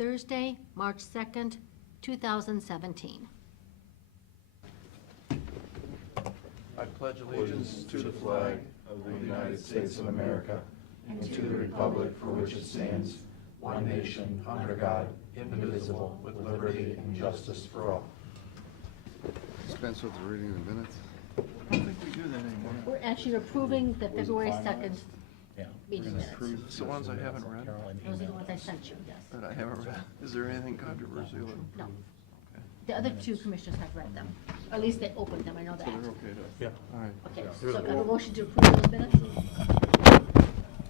Thursday, March 2nd, 2017. I pledge allegiance to the flag of the United States of America and to the republic for which it stands, one nation, under God, indivisible, with liberty and justice for all. Dispense with the reading of the minutes. I don't think we do that anymore. We're actually approving the February 2nd meeting minutes. It's the ones I haven't read, Those are the ones I sent you, yes. that I haven't read. Is there anything controversial? No. The other two commissioners have read them, or at least they opened them, I know that. So they're okay to? Yeah. All right. Okay, so I have a motion to approve those minutes?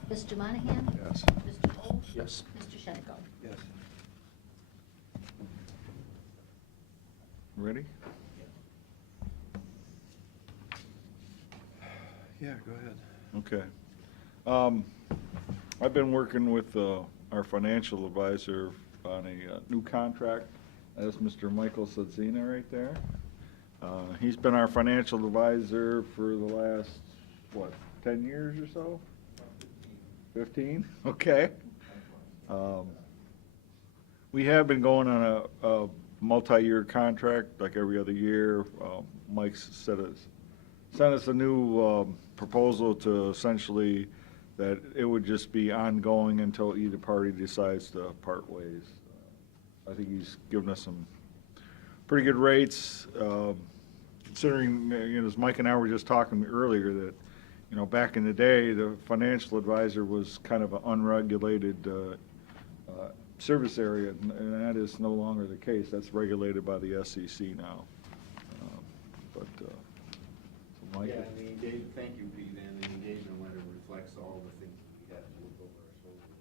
Mr. Monahan? Yes. Mr. Cole? Yes. Mr. Shenico? Yes. Ready? Yeah, go ahead. Okay. I've been working with our financial advisor on a new contract. That's Mr. Michael Sadzina right there. He's been our financial advisor for the last, 10 years or so? 15? Okay. We have been going on a multi-year contract, like every other year. Mike's sent us a new proposal to essentially that it would just be ongoing until either party decides to part ways. I think he's given us some pretty good rates, considering, as Mike and I were just talking earlier, that, back in the day, the financial advisor was kind of an unregulated service area, and that is no longer the case. That's regulated by the SEC now. So Mike? Yeah, thank you, Pete, and the engagement letter reflects all the things that we had to look over our shoulders.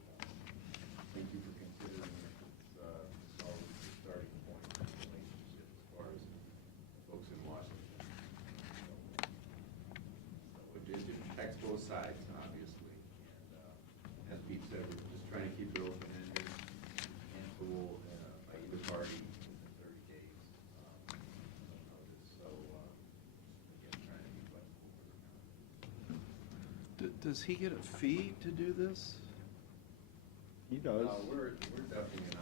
Thank you for considering it. It's always the starting point in the relationship as far as the folks in Washington. So it affects both sides, obviously. And as Pete said, we're just trying to keep it open-ended and cool by either party within 30 days. So, again, trying to be flexible for the contract. Does he get a fee to do this? He does. We're definitely a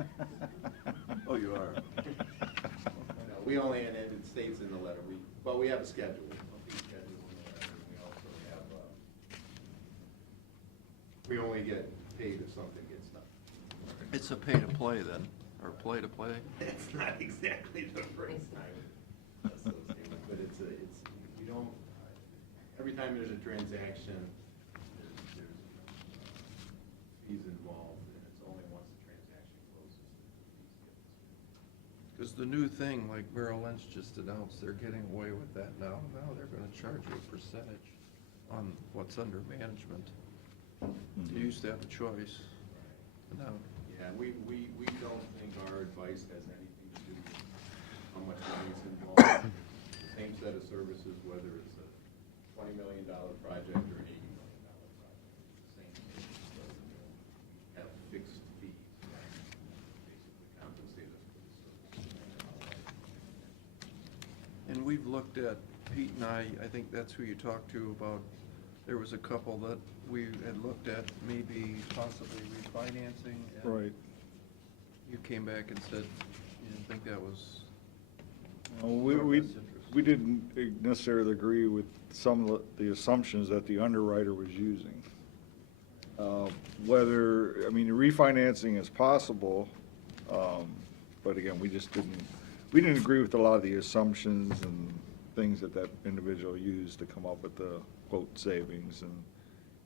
nonprofit. Oh, you are? No, we only, and it states in the letter, but we have a schedule, a fee schedule in the letter, and we also have, we only get paid if something gets done. It's a pay-to-play then, or play-to-play? It's not exactly the phrase I would associate with, but it's, you don't, every time there's a transaction, there's fees involved, and it's only once the transaction closes that the fees get distributed. Because the new thing, like Merrill Lynch just announced, they're getting away with that now. Now they're gonna charge you a percentage on what's under management. You used to have a choice, but now. Yeah, we don't think our advice has anything to do with how much money is involved. It's the same set of services, whether it's a $20 million project or an $80 million project. It's the same thing. So, we have fixed fees that basically compensate us for the service. And we've looked at, Pete and I think that's who you talked to about, there was a couple that we had looked at maybe possibly refinancing. and Right. You came back and said you didn't think that was. We didn't necessarily agree with some of the assumptions that the underwriter was using. Refinancing is possible, but again, we didn't agree with a lot of the assumptions and things that individual used to come up with the quote savings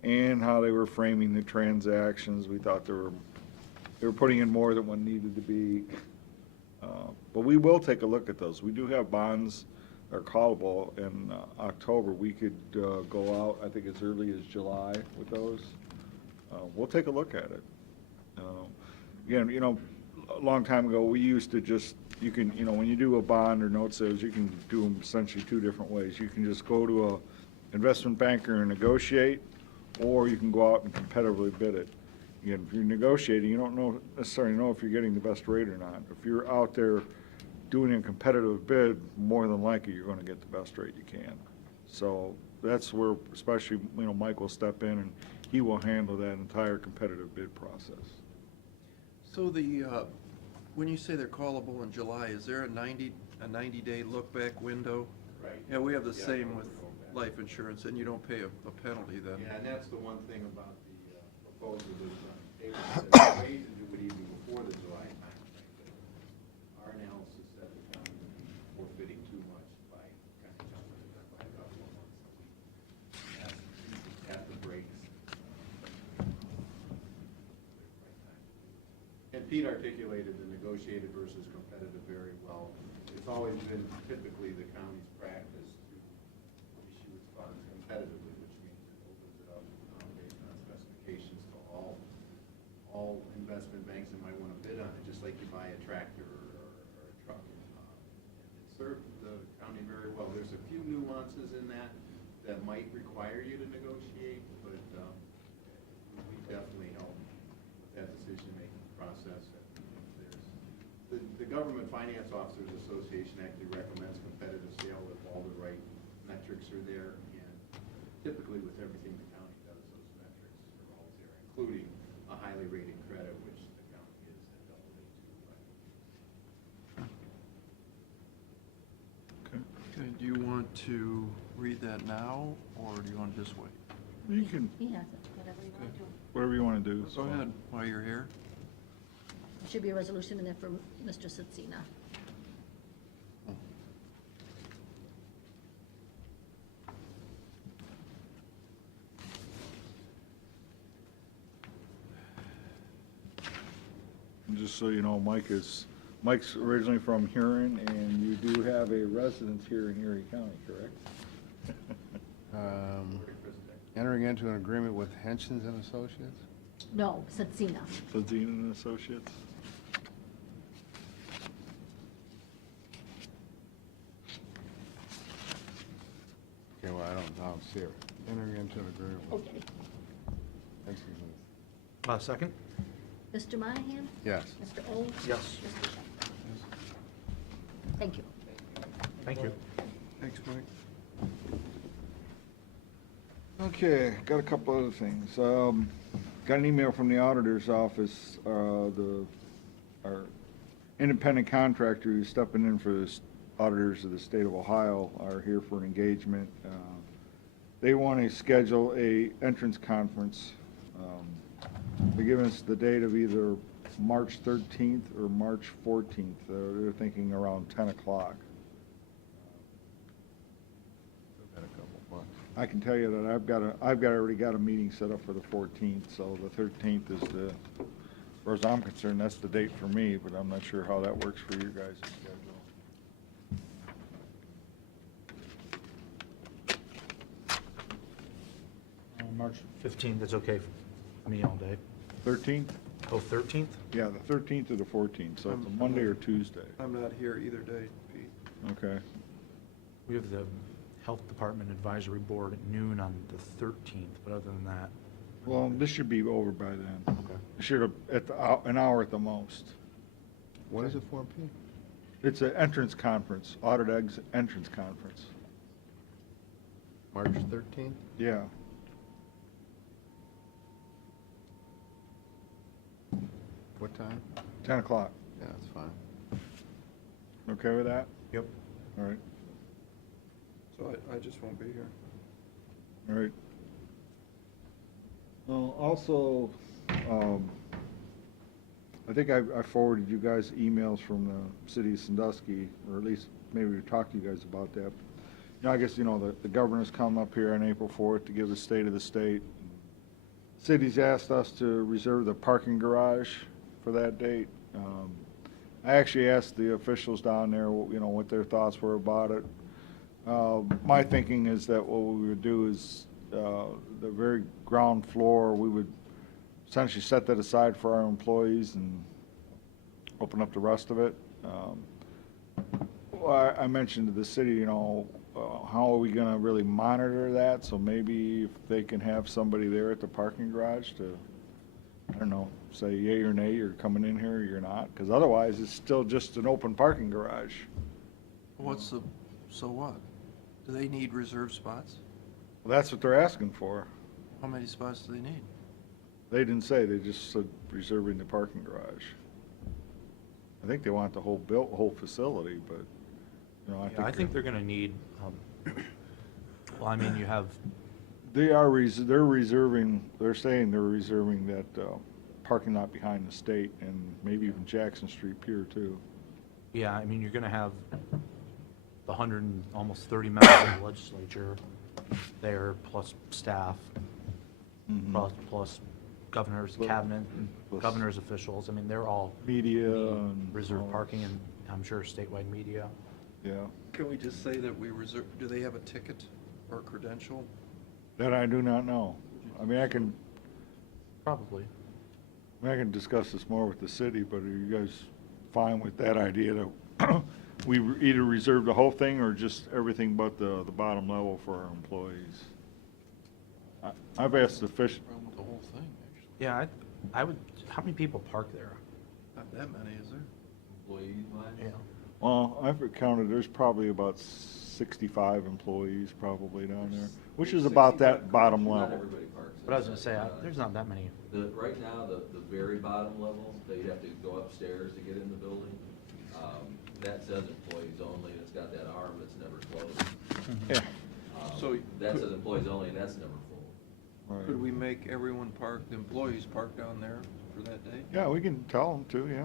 and how they were framing the transactions. We thought they were putting in more than what needed to be. But we will take a look at those. We do have bonds that are callable in October. We could go out, I think as early as July with those. We'll take a look at it. Again, a long time ago, we used to just, you can, when you do a bond or note sales, you can do them essentially two different ways. You can just go to a investment banker and negotiate, or you can go out and competitively bid it. Again, if you're negotiating, you don't necessarily know if you're getting the best rate or not. If you're out there doing a competitive bid, more than likely you're going to get the best rate you can. So that's where, especially, Mike will step in and he will handle that entire competitive bid process. So when you say they're callable in July, is there a 90-day look-back window? Right. Yeah, we have the Yeah, same we'll with go back. life insurance, and you don't pay a penalty then. Yeah, and that's the one thing about the proposal is, David said, the way to do it even before the July timeframe. Our analysis said the county would be forfeiting too much by kind of jumping it up by a couple of months. At the breaks. And Pete articulated the negotiated versus competitive very well. It's always been typically the county's practice to issue its funds competitively, which means it opens it up based on specifications to all investment banks that might want to bid on it, just like you buy a tractor or a truck. It served the county very well. There's a few nuances in that might require you to negotiate, but we definitely help with that decision-making process. The Government Finance Officers Association actually recommends competitive sale if all the right metrics are there, and typically with everything the county does, those metrics are always there, including a highly rated credit, which the county is at AA2. Okay, do you want to read that now, or do you want to just wait? You can, He has it, whatever you want to do. whatever you want to do. Go ahead, while you're here. There should be a resolution in there for Mr. Sitzina. And just so you know, Mike's originally from Huron, and you do have a residence here in Erie County, correct? Entering into an agreement with Henshins and Associates? No, Sitzina. Fadzine and Associates? Okay, well, I don't see it. Entering into an agreement with Okay. Henshins and... Second? Mr. Monahan? Yes. Mr. O? Yes. Mr. Schechter? Thank you. Thank you. Thanks, Mike. Okay, got a couple other things. Got an email from the auditor's office, our independent contractor who's stepping in for the auditors of the state of Ohio are here for an engagement. They want to schedule a entrance conference. They're giving us the date of either March 13th or March 14th. They're thinking around 10 o'clock. Got a couple bucks. I can tell you that I've already got a meeting set up for the 14th, so the 13th is as far as I'm concerned, that's the date for me, but I'm not sure how that works for you guys' schedule. March 15th, that's okay for me all day. 13th? Oh, 13th? Yeah, the 13th or the 14th, so it's a Monday or Tuesday. I'm not here either day, Pete. Okay. We have the Health Department Advisory Board at noon on the 13th, but other than that, Well, this should be over by then. okay. It should have, an hour at the most. What is it for, Pete? It's an entrance conference, audit entrance conference. March 13th? Yeah. What time? 10 o'clock. Yeah, that's fine. Okay with that? Yep. All right. So I just won't be here. All right. Also, I think I forwarded you guys emails from the city of Sandusky, or at least maybe we talked to you guys about that. I guess, the governor's come up here on April 4th to give a state of the state. City's asked us to reserve the parking garage for that date. I actually asked the officials down there, what their thoughts were about it. My thinking is that what we would do is, the very ground floor, we would essentially set that aside for our employees and open up the rest of it. I mentioned to the city, how are we gonna really monitor that? So maybe if they can have somebody there at the parking garage to, I don't know, say yay or nay, you're coming in here or you're not, because otherwise it's still just an open parking garage. So what? Do they need reserved spots? Well, that's what they're asking for. How many spots do they need? They didn't say, they just said reserving the parking garage. I think they want the whole whole facility, but, you know, Yeah, I think they're gonna need, well, I mean, you have, they're reserving, they're saying they're reserving that, parking lot behind the state and maybe even Jackson Street Pier too. yeah, I mean, you're gonna have the 100 and almost 30 members of the legislature there, plus staff, plus governors, Plus- cabinet, and plus- governor's officials. I mean, they're all Media need and. reserved all- parking, and I'm sure statewide media. Yeah, Can we just say that we reserve, do they have a ticket or credential? that I do not know. I mean, I can discuss this more with the city, but are you guys fine with that idea to, we either reserve the whole thing or just everything but the bottom level for our employees? I've asked the fish, Problem with the whole thing, actually. Yeah, I would, how many people park there? Not that many, is there? Yeah. well, I've counted, there's probably about 65 employees probably down there, which is about that bottom Not level. everybody parks. But I was gonna say, inside. there's not that many. Right now, the very bottom level, they have to go upstairs to get in the building. That says employees only, and it's got that arm that's never closed. Yeah, So That could- says employees only, and that's never full. Could right. we make everyone park, the employees park down there for that day? Yeah, we can tell them to, yeah,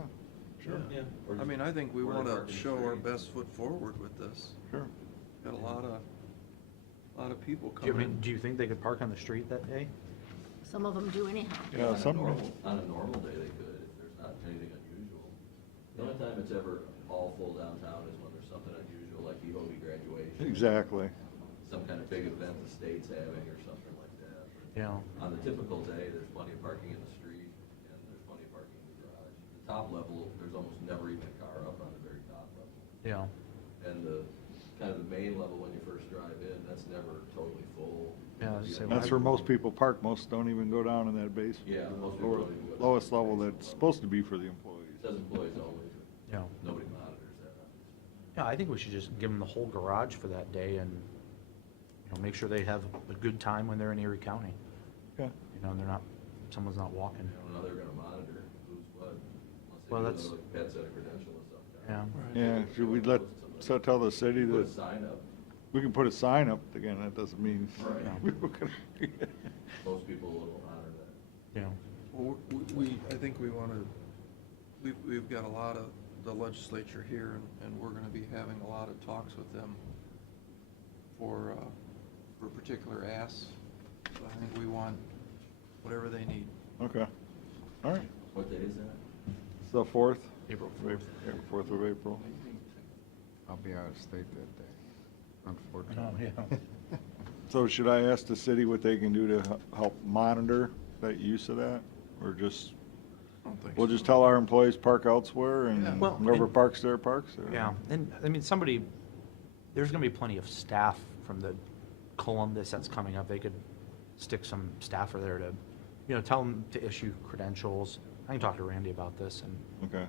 sure, Yeah. Or I just- mean, I think we or they want park to in the show our street. best foot forward with this. sure. Got a lot of people Do you, I coming mean, in. do you think they could park on the street that day? Some of them do anyhow. Yeah, On a some, on a normal day, they could, if there's not anything unusual. The only time it's ever all full downtown is when there's something unusual, like the Hobie graduation. exactly. Some kind of big event the state's having or something like that. But Yeah. on the typical day, there's plenty of parking in the street, and there's plenty of parking in the garage. The top level, there's almost never even a car up on the very top level. Yeah. And the, kind of the main level, when you first drive in, that's never totally full. Yeah, I was gonna say, That's where most people park, most don't even go down in that basement. Yeah, most people Lower- don't even go down. Lowest level that's supposed to be for the employees. It says employees only, Yeah. but nobody monitors that. Yeah, I think we should just give them the whole garage for that day and, you know, make sure they have a good time when they're in Erie County. Okay, You know, and they're not, someone's not walking. I don't know, they're gonna monitor who's what, Well, unless that's- they do another pet set of credential or something. Yeah. yeah, should we so tell the city Put a that, sign up, we can put a sign up, again, that doesn't mean. Right. we were gonna- most people will honor that. Yeah. Well, I think we want to, we've got a lot of the legislature here, and we're going to be having a lot of talks with them for particular asks. So I think we want whatever they need. Okay, all right. What date is that? It's the 4th? April 4th. 4th of April. I'll be out of state that day, unfortunately. Oh, yeah. So should I ask the city what they can do to help monitor that use of that? Or just, I don't think we'll so. just tell our employees park elsewhere Yeah. and Well, whoever and- parks there parks there? Yeah, and, I mean, there's gonna be plenty of staff from the Columbus that's coming up. They could stick some staffer there to, you know, tell them to issue credentials. I can talk to Randy about this, and Okay,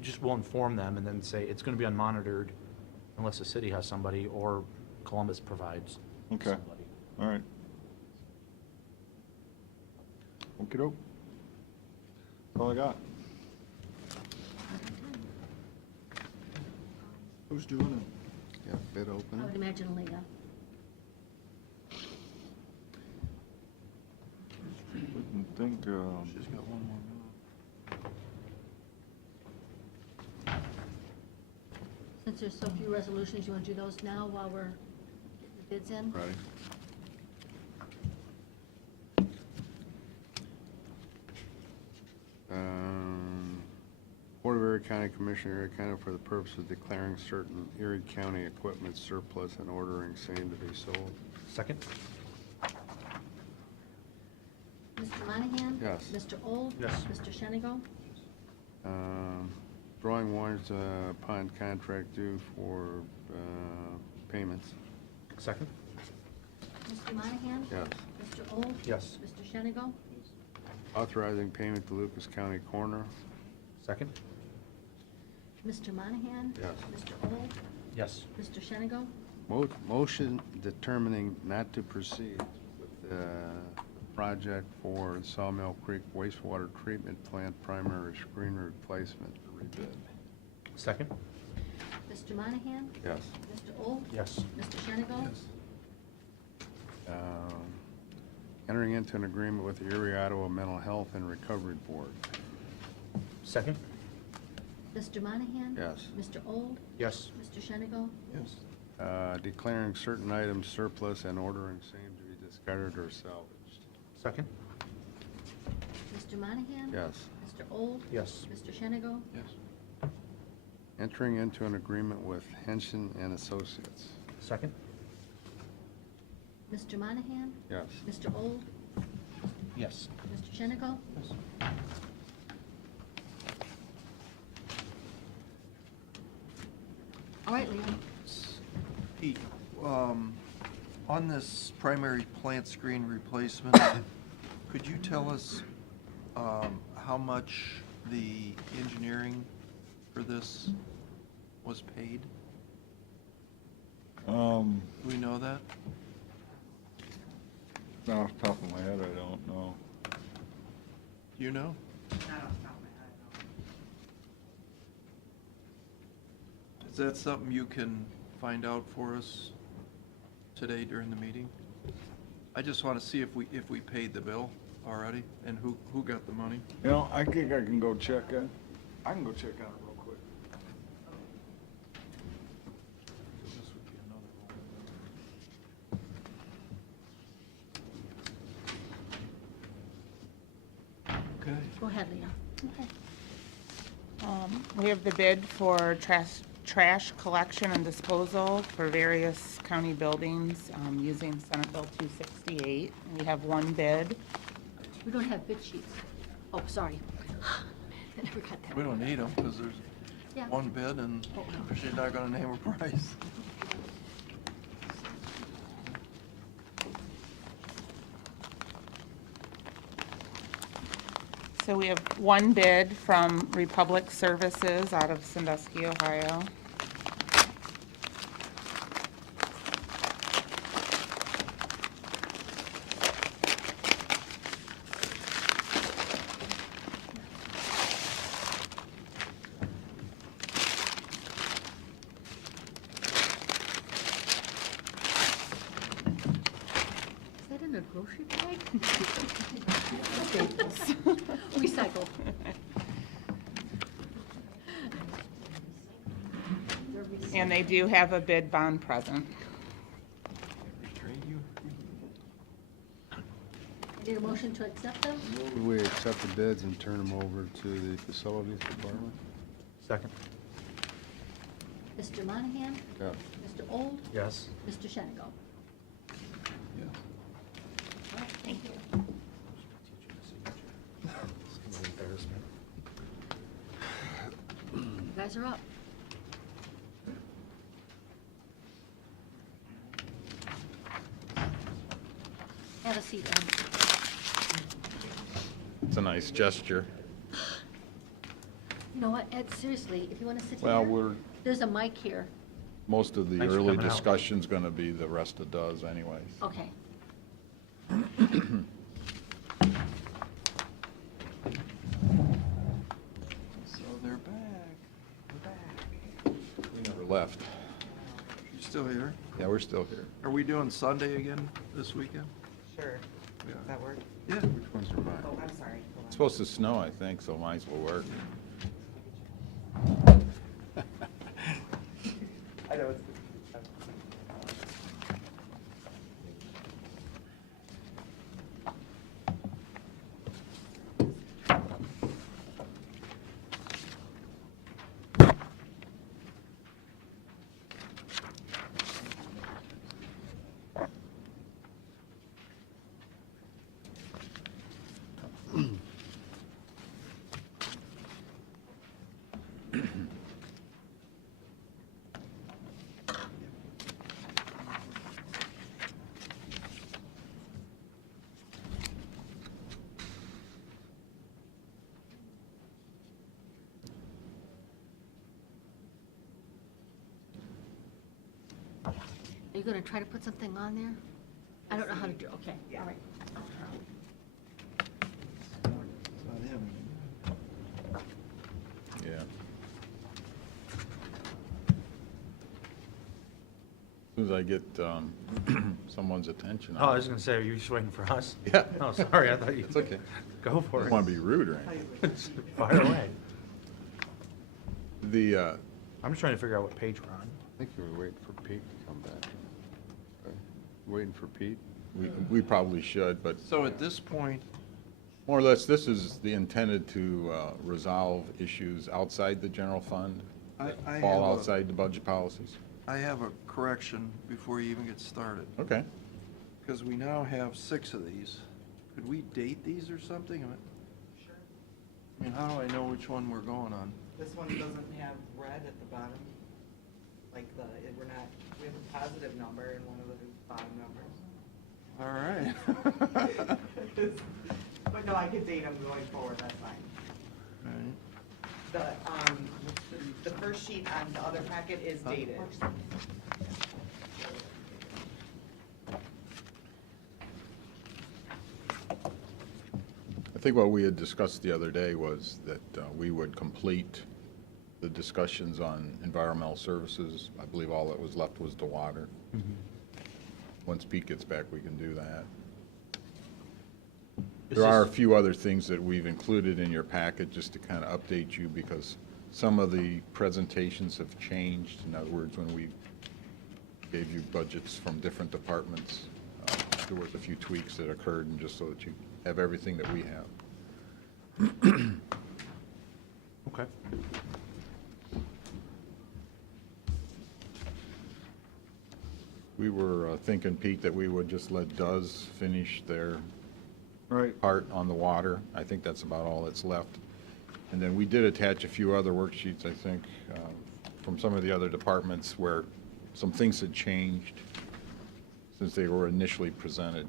just we'll inform them and then say it's gonna be unmonitored unless the city has somebody or Columbus provides okay, somebody. all right. Okey-doke. That's all I got. Who's doing it? Got bid I would opening? imagine Leah. Wouldn't think, She's got one more minute. Since there's so few resolutions, you want to do those now while we're getting the bids in? Ready? Board of Erie County Commissioner, Erie County, for the purpose of declaring certain Erie County equipment surplus and ordering same to be sold. Second? Mr. Monahan? Yes. Mr. Old? Yes. Mr. Shenigo? Drawing warrants upon contract due for payments. Second? Mr. Monahan? Yes. Mr. Old? Yes. Mr. Shenigo? Authorizing payment to Lucas County Coroner. Second? Mr. Monahan? Yes. Mr. Old? Yes. Mr. Shenigo? Motion determining not to proceed with the project for Sawmill Creek wastewater treatment plant primary screen replacement. bid. Second? Mr. Monahan? Yes. Mr. Old? Yes. Mr. Shenigo? Yes. Entering into an agreement with the Erie, Iowa Mental Health and Recovery Board. Second? Mr. Monahan? Yes. Mr. Old? Yes. Mr. Shenigo? Yes. Declaring certain items surplus and ordering same to be discarded or salvaged. Second? Mr. Monahan? Yes. Mr. Old? Yes. Mr. Shenigo? Yes. Entering into an agreement with Henson and Associates. Second? Mr. Monahan? Yes. Mr. Old? Yes. Mr. Shenigo? All right, Leon. Pete, on this primary plant screen replacement, could you tell us how much the engineering for this was paid? Do we know that? Off the top of my head, I don't know. Do you know? Not off the top of my head, no. Is that something you can find out for us today during the meeting? I just want to see if we paid the bill already and who got the money. You know, I think I can go check it. I can go check on it real quick. This would be another one. Okay. Go ahead, Leon. We have the bid for trash collection and disposal for various county buildings, using Senate Bill 268. We have one bid. We don't have bid sheets. Oh, sorry. I never got that. We don't need them because there's Yeah. one bid and Oh, no. she's not going to name a price. So we have one bid from Republic Services out of Sandusky, Ohio. Is that in a grocery bag? Recycle. And they do have a bid bond present. Betrayed you? Need a motion to accept them? Move we accept the bids and turn them over to the Facilities Department? Second? Mr. Monahan? Yes. Mr. Old? Yes. Mr. Shenigo? Yeah. All right, thank you. You guys are up. Have a seat, Ed. It's a nice gesture. You know what, Ed, seriously, if you want to sit Well, here, there's a mic here. most of the Thanks for early coming out. discussion's gonna be the rest it does anyways. Okay. So they're back. We never left. You still here? Yeah, we're still here. Are we doing Sunday again this weekend? Sure. Yeah. Does that work? Yeah. Which ones are mine? Oh, I'm sorry. Hold on. It's supposed to snow, I think, so might as well work. I know it's. Are you going to try to put something on there? I don't know how to do, okay, all right. It's not him. Yeah. soon as I get someone's attention. Oh, I was gonna say, are you just waiting for us? Yeah. Oh, sorry, I thought you. It's okay. Go I for don't it. want to be rude or anything. Fire away. I I'm just trying to figure out what page we're on. think we were waiting for Pete to come back. Okay. Waiting for Pete? We probably should, but So at this point, more or less, this is the intended to resolve issues outside the general fund, I fall have outside the budget policies. I have a correction before you even get started. Okay. Because we now have 6 of these. Could we date these or something? Sure. I mean, how do I know which one we're going on? This one doesn't have red at the bottom, like we have a positive number in one of the bottom numbers. All right. But no, I could date them going forward, that's fine. Right. The first sheet on the other packet is dated. I think what we had discussed the other day was that we would complete the discussions on environmental services. I believe all that was left was the water. Once Pete gets back, we can do that. There are a few other things that we've included in your packet just to kind of update you because some of the presentations have changed. In other words, when we gave you budgets from different departments, there was a few tweaks that occurred, and just so that you have everything that we have. Okay. We were thinking, Pete, that we would just let DUS finish their Right. part on the water. I think that's about all that's left. And then we did attach a few other worksheets, I think, from some of the other departments where some things had changed since they were initially presented.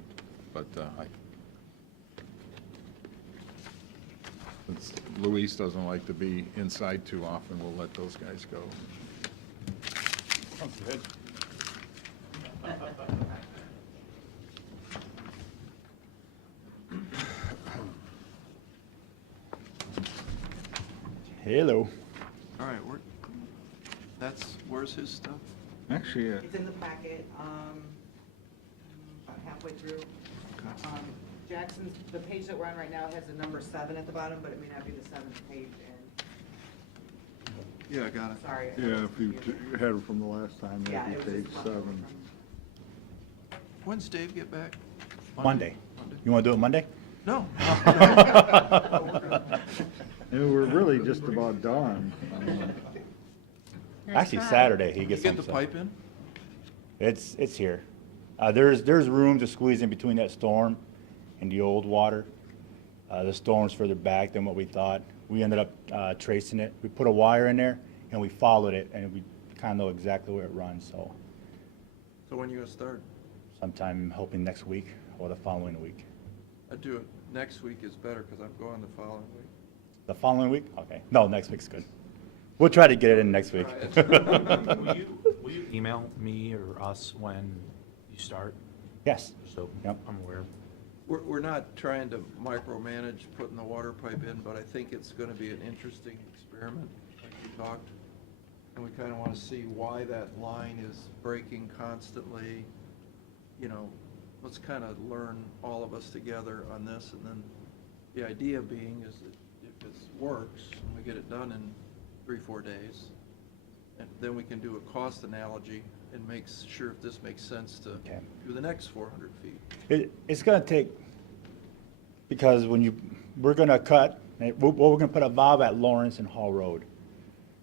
But since Luis doesn't like to be inside too often, we'll let those guys go. Sounds good. Hello. All right, where's his stuff? Actually, It's in the packet, about halfway through. Jackson's, the page that we're on right now has the number 7 at the bottom, but it may not be the 7th page, and, Yeah, I got it. sorry. yeah, if you had it from the last time, Yeah, that'd it be was page just leftover 7. When's Dave get back? Monday. You want to do it Monday? No. And we're really just about done. Nice Actually, try. Saturday he You gets get some the stuff. pipe in? It's here. There's room to squeeze in between that storm and the old water. The storm's further back than what we thought. We ended up tracing it. We put a wire in there and we followed it, and we kind of know exactly where it runs. So So when you gonna start? sometime hoping next week or the following week. I'd do it next week is better because I'm going the following week. The following week? Okay. No, next week's good. We'll try to get it in next week. Will you email me or us when you start? Yes. So Yep. I'm aware. We're not trying to micromanage putting the water pipe in, but I think it's gonna be an interesting experiment, like we talked. And we kinda wanna see why that line is breaking constantly. You know, let's kinda learn, all of us together on this, and then the idea being is that if it works, and we get it done in 3-4 days, and then we can do a cost analogy and make sure if this makes sense to Okay. do the next 400 feet. It's going to take, because we're going to cut, we're going to put a valve at Lawrence and Hall Road.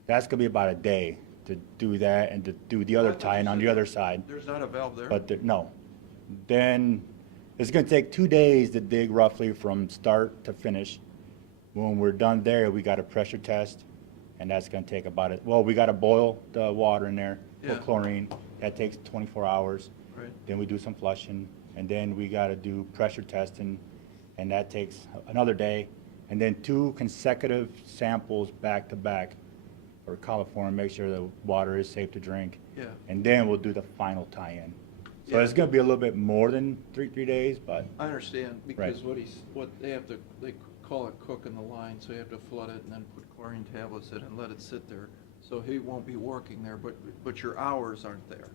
That's going to be about a day to do that and to do the other tie-in on the other side. There's not a valve there? But no. Then it's going to take 2 days to dig roughly from start to finish. When we're done there, we got a pressure test, and that's going to take about it. Well, we got to boil the water in there, put Yeah. chlorine. That takes 24 hours. Right. Then we do some flushing, and then we got to do pressure testing, and that takes another day. And then 2 consecutive samples back to back for coliform, make sure the water is safe to drink. Yeah. And then we'll do the final tie-in. So Yeah. it's going to be a little bit more than three days, but I understand, because Right. they call it cooking the line, so you have to flood it and then put chlorine tablets in and let it sit there. So he won't be working there, but your hours aren't there.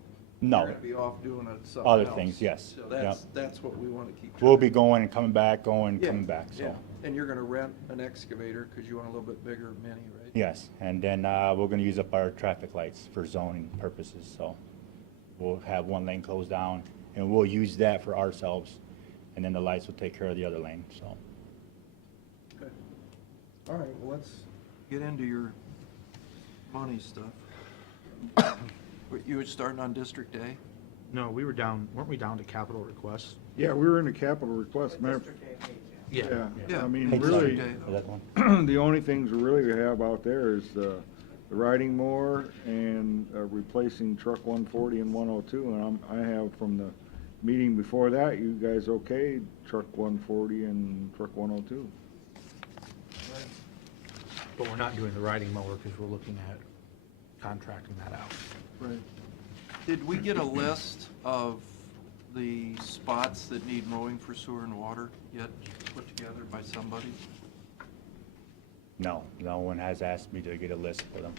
No. You're gonna be off doing something Other else. things, yes. So Yep. that's what we wanna keep. We'll track be of. going and coming back, going, Yeah, coming back, so. yeah. And you're gonna rent an excavator, cause you want a little bit bigger mini, right? Yes, and then we're gonna use up our traffic lights for zoning purposes, so we'll have one lane closed down, and we'll use that for ourselves, and then the lights will take care of the other lane, so. Okay. All right, well, let's get into your money stuff. You were starting on District A? No, weren't we down to capital requests? Yeah, we were in the capital request, matter, District A page, yeah, Yeah. I mean, Hey, really, sorry, is that one? the only things we really have out there is the riding mower and replacing truck 140 and 102, and I have from the meeting before that, you guys okayed truck 140 and truck 102. But we're not doing the riding mower because we're looking at contracting that out. Right. Did we get a list of the spots that need mowing for sewer and water yet put together by somebody? No, no one has asked me to get a list for them.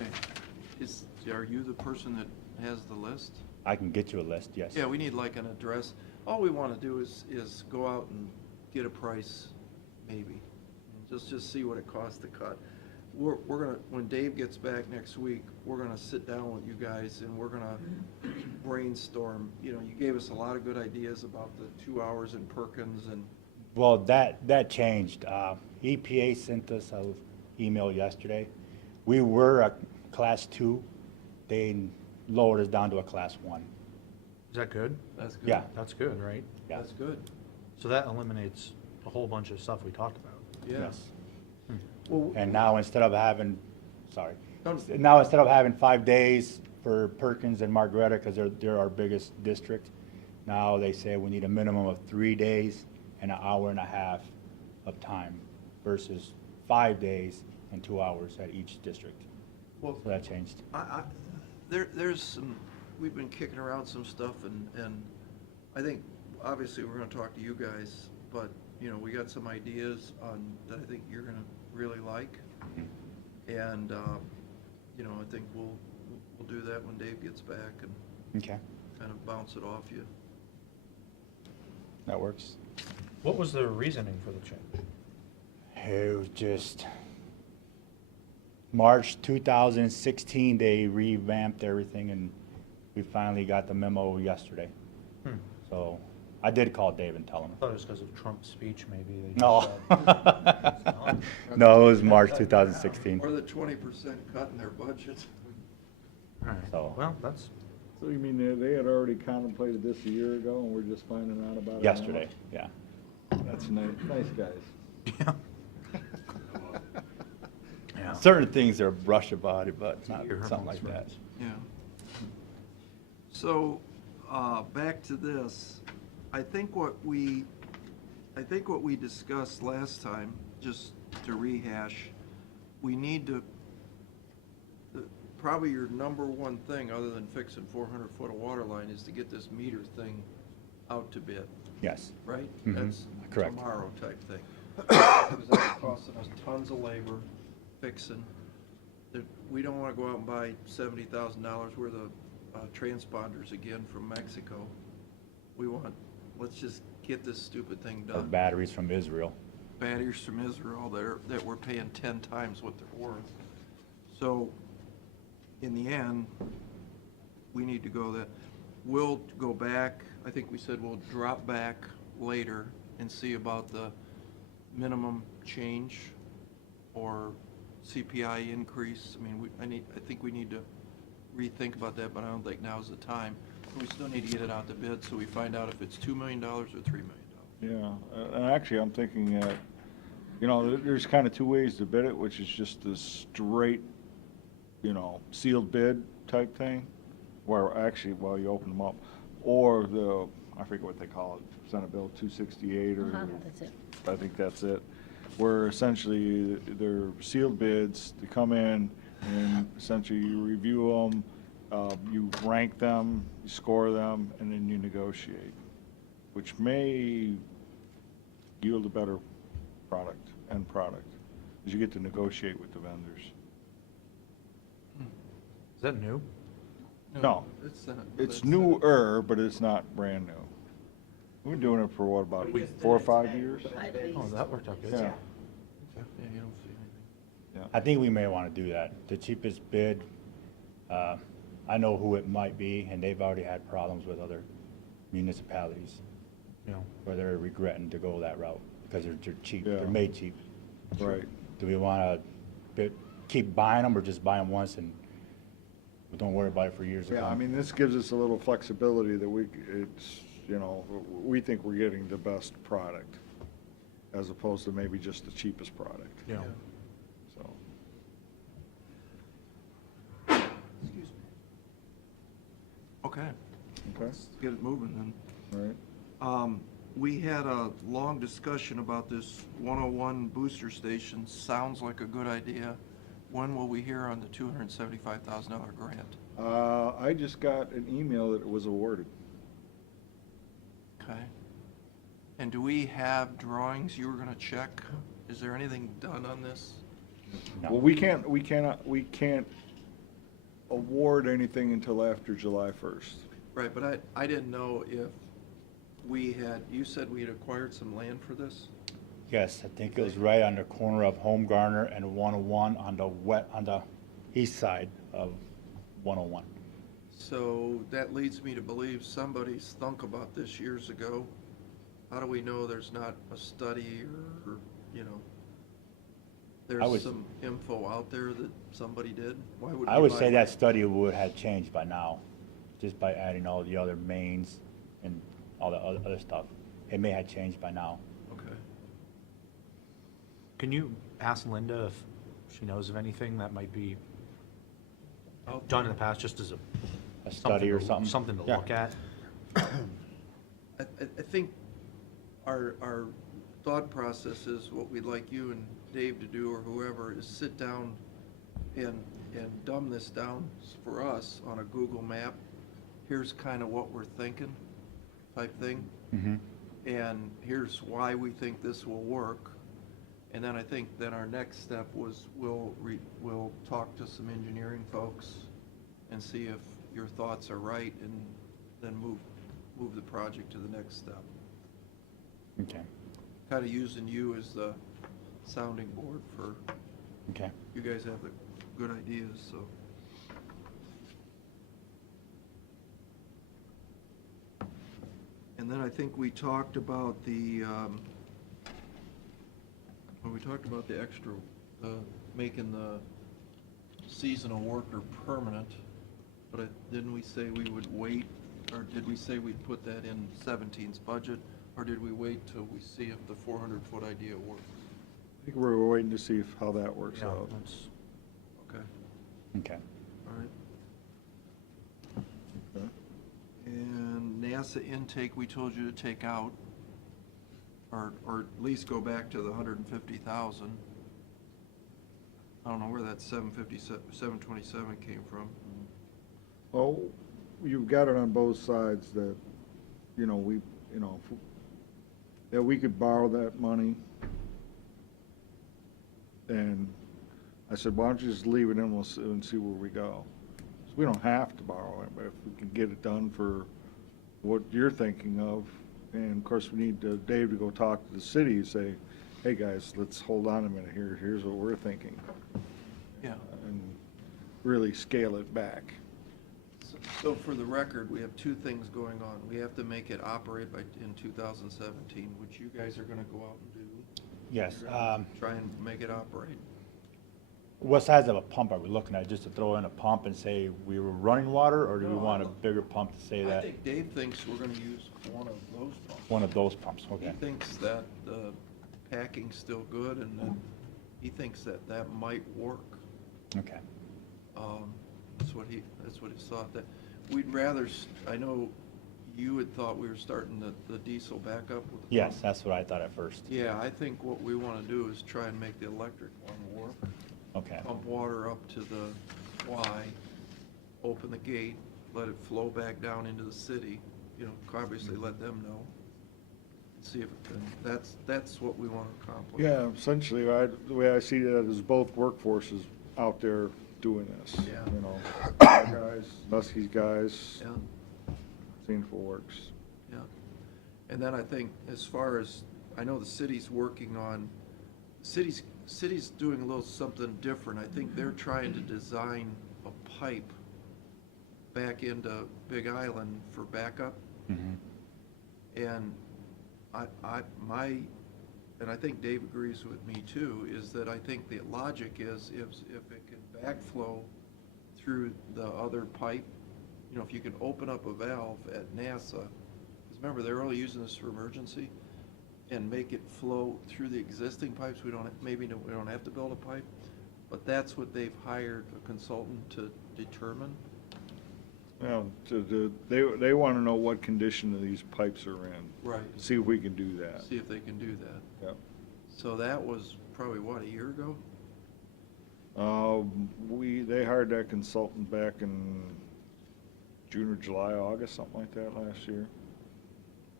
Okay. Are you the person that has the list? I can get you a list, yes. Yeah, we need like an address. All we want to do is go out and get a price, maybe. And just see what it costs to cut. We're gonna, when Dave gets back next week, we're gonna sit down with you guys and we're gonna brainstorm. You know, you gave us a lot of good ideas about the 2 hours in Perkins and, Well, that changed. EPA sent us an email yesterday. We were a Class 2. They lowered us down to a Class 1. Is that good? that's good. Yeah. That's good, right? Yeah. That's good. So that eliminates a whole bunch of stuff we talked about. Yeah. Yes. Well, And now instead of having, sorry, No. now instead of having 5 days for Perkins and Margaretta, because they're our biggest district, now they say we need a minimum of 3 days and an hour and a half of time versus 5 days and 2 hours at each district. well, So that changed. there's some, we've been kicking around some stuff and I think, obviously, we're gonna talk to you guys, but, you know, we got some ideas on, that I think you're gonna really like. And, you know, I think we'll do that when Dave gets back and Okay, kind of bounce it off you. that works. What was the reasoning for the change? It was just March 2016, they revamped everything, and we finally got the memo yesterday. Hmm. So I did call Dave and tell him. I thought it was because of Trump's speech, maybe. They No. said- No, it was March 2016. Or the 20% cut in their budget. All right, So- well, that's, So you mean they had already contemplated this a year ago and we're just finding out about it now? Yesterday, yeah. That's nice guys. yeah. Yeah. Certain things are brush about it, but not Your something like hormones, that. right. Yeah. So, back to this, I think what we discussed last time, just to rehash, we need to, probably your number one thing, other than fixing 400-foot of water line, is to get this meter thing out to bid, Yes. right? Mhm. That's Correct. tomorrow type thing. Because that's costing us tons of labor fixing. We don't want to go out and buy $70,000 worth of transponders again from Mexico. Let's just get this stupid thing Or done. batteries from Israel. Batteries from Israel that we're paying 10 times what they're worth. So, in the end, we need to go that, we'll go back, I think we said we'll drop back later and see about the minimum change or CPI increase. I mean, I think we need to rethink about that, but I don't think now's the time. We still need to get it out to bid so we find out if it's $2 million or $3 million. Yeah, and actually, I'm thinking that, you know, there's kind of two ways to bid it, which is just the straight, you know, sealed bid type thing, where actually, well, you open them up, or the, I forget what they call it, Senate Bill 268, or That's it. I think that's it, where essentially they're sealed bids, they come in, and essentially you review them, you rank them, you score them, and then you negotiate, which may yield a better end product, because you get to negotiate with the vendors. is that new? No, It's Senate. it's newer, but it's not brand new. We've been doing it for what, about We just did 4 or it 5 today. years? At Oh, least. that worked out good. Yeah, Yeah, you don't see anything. I think we may want to do that. The cheapest bid, I know who it might be, and they've already had problems with other municipalities You know, where they're regretting to go that route because they're cheap, Yeah. they're made cheap. right. Do we want to keep buying them or just buy them once and we don't worry about it for years to Yeah, come? I mean, this gives us a little flexibility that we think we're getting the best product as opposed to maybe just the cheapest product, you know. so. Excuse me. Okay, Okay, let's get it moving then. all right. We had a long discussion about this 101 booster station. Sounds like a good idea. When will we hear on the $275,000 grant? I just got an email that it was awarded. Okay. And do we have drawings you were gonna check? Is there anything done on this? No. Well, we can't award anything until after July 1st. Right, but I didn't know if you said we had acquired some land for this? Yes, I think it was right on the corner of Home Garner and 101 on the east side of 101. So that leads me to believe somebody thunk about this years ago. How do we know there's not a study or, I there's would- some info out there that somebody did? Why would I we would buy say land? that study would have changed by now, just by adding all the other mains and all the other stuff. It may have changed by now. Okay. Can you ask Linda if she knows of anything that might be Out done in there. the past, just as A study or to- something. Something to Yeah. look at? I think our thought process is what we'd like you and Dave to do, or whoever, is sit down and dumb this down for us on a Google map. Here's kind of what we're thinking, type thing. Mhm. And here's why we think this will work. And then I think then our next step was we'll talk to some engineering folks and see if your thoughts are right, and then move the project to the next step. Okay, Kind of using you as the sounding board for, okay. you guys have the good ideas, so. And then I think we talked about extra, making the seasonal worker permanent, but didn't we say we would wait, or did we say we'd put that in 17's budget, or did we wait till we see if the 400-foot idea works? I think we're waiting to see how that works Yeah, out. that's- Okay, Okay. all right. Okay. And NASA intake, we told you to take out, or at least go back to the 150,000. I don't know where that 727 came from. Well, you've got it on both sides that, that we could borrow that money. And I said, why don't you just leave it in, and see where we go. So we don't have to borrow it, but if we can get it done for what you're thinking of, and of course, we need Dave to go talk to the city and say, hey, guys, let's hold on a minute here, here's what we're thinking. Yeah. And really scale it back. So for the record, we have two things going on. We have to make it operate in 2017, which you guys are gonna go out and do. Yes. You're gonna Try and make it operate. What size of a pump are we looking at? Just to throw in a pump and say we were running water, or do we No, want a bigger pump to say I that? think Dave thinks we're gonna use one of those pumps. One of those pumps, He okay. thinks that the packing's still good, and then he thinks that might work. Okay. That's what he thought, that we'd rather, I know you had thought we were starting the diesel back up with the Yes, pump. that's what I thought at first. Yeah, I think what we wanna do is try and make the electric one work. Okay. Pump water up to the Y, open the gate, let it flow back down into the city, obviously let them know. See if, that's what we wanna accomplish. Yeah, essentially, the way I see that is both workforces out there doing this. Yeah. You know, our guys, Nuskie's guys, Yeah, Saintful Works. yeah. And then I think as far as, I know the city's working on, city's doing a little something different. I think they're trying to design a pipe back into Big Island for backup. And and I think Dave agrees with me too, is that I think the logic is if it can backflow through the other pipe, you know, if you can open up a valve at NASA, because remember, they're only using this for emergency, and make it flow through the existing pipes, we don't have to build a pipe, but that's what they've hired a consultant to determine. Well, they want to know what condition these pipes are in. Right. See if we can do that. See if they can do that. Yep. So that was probably, what, a year ago? They hired that consultant back in June or July, August, something like that last year.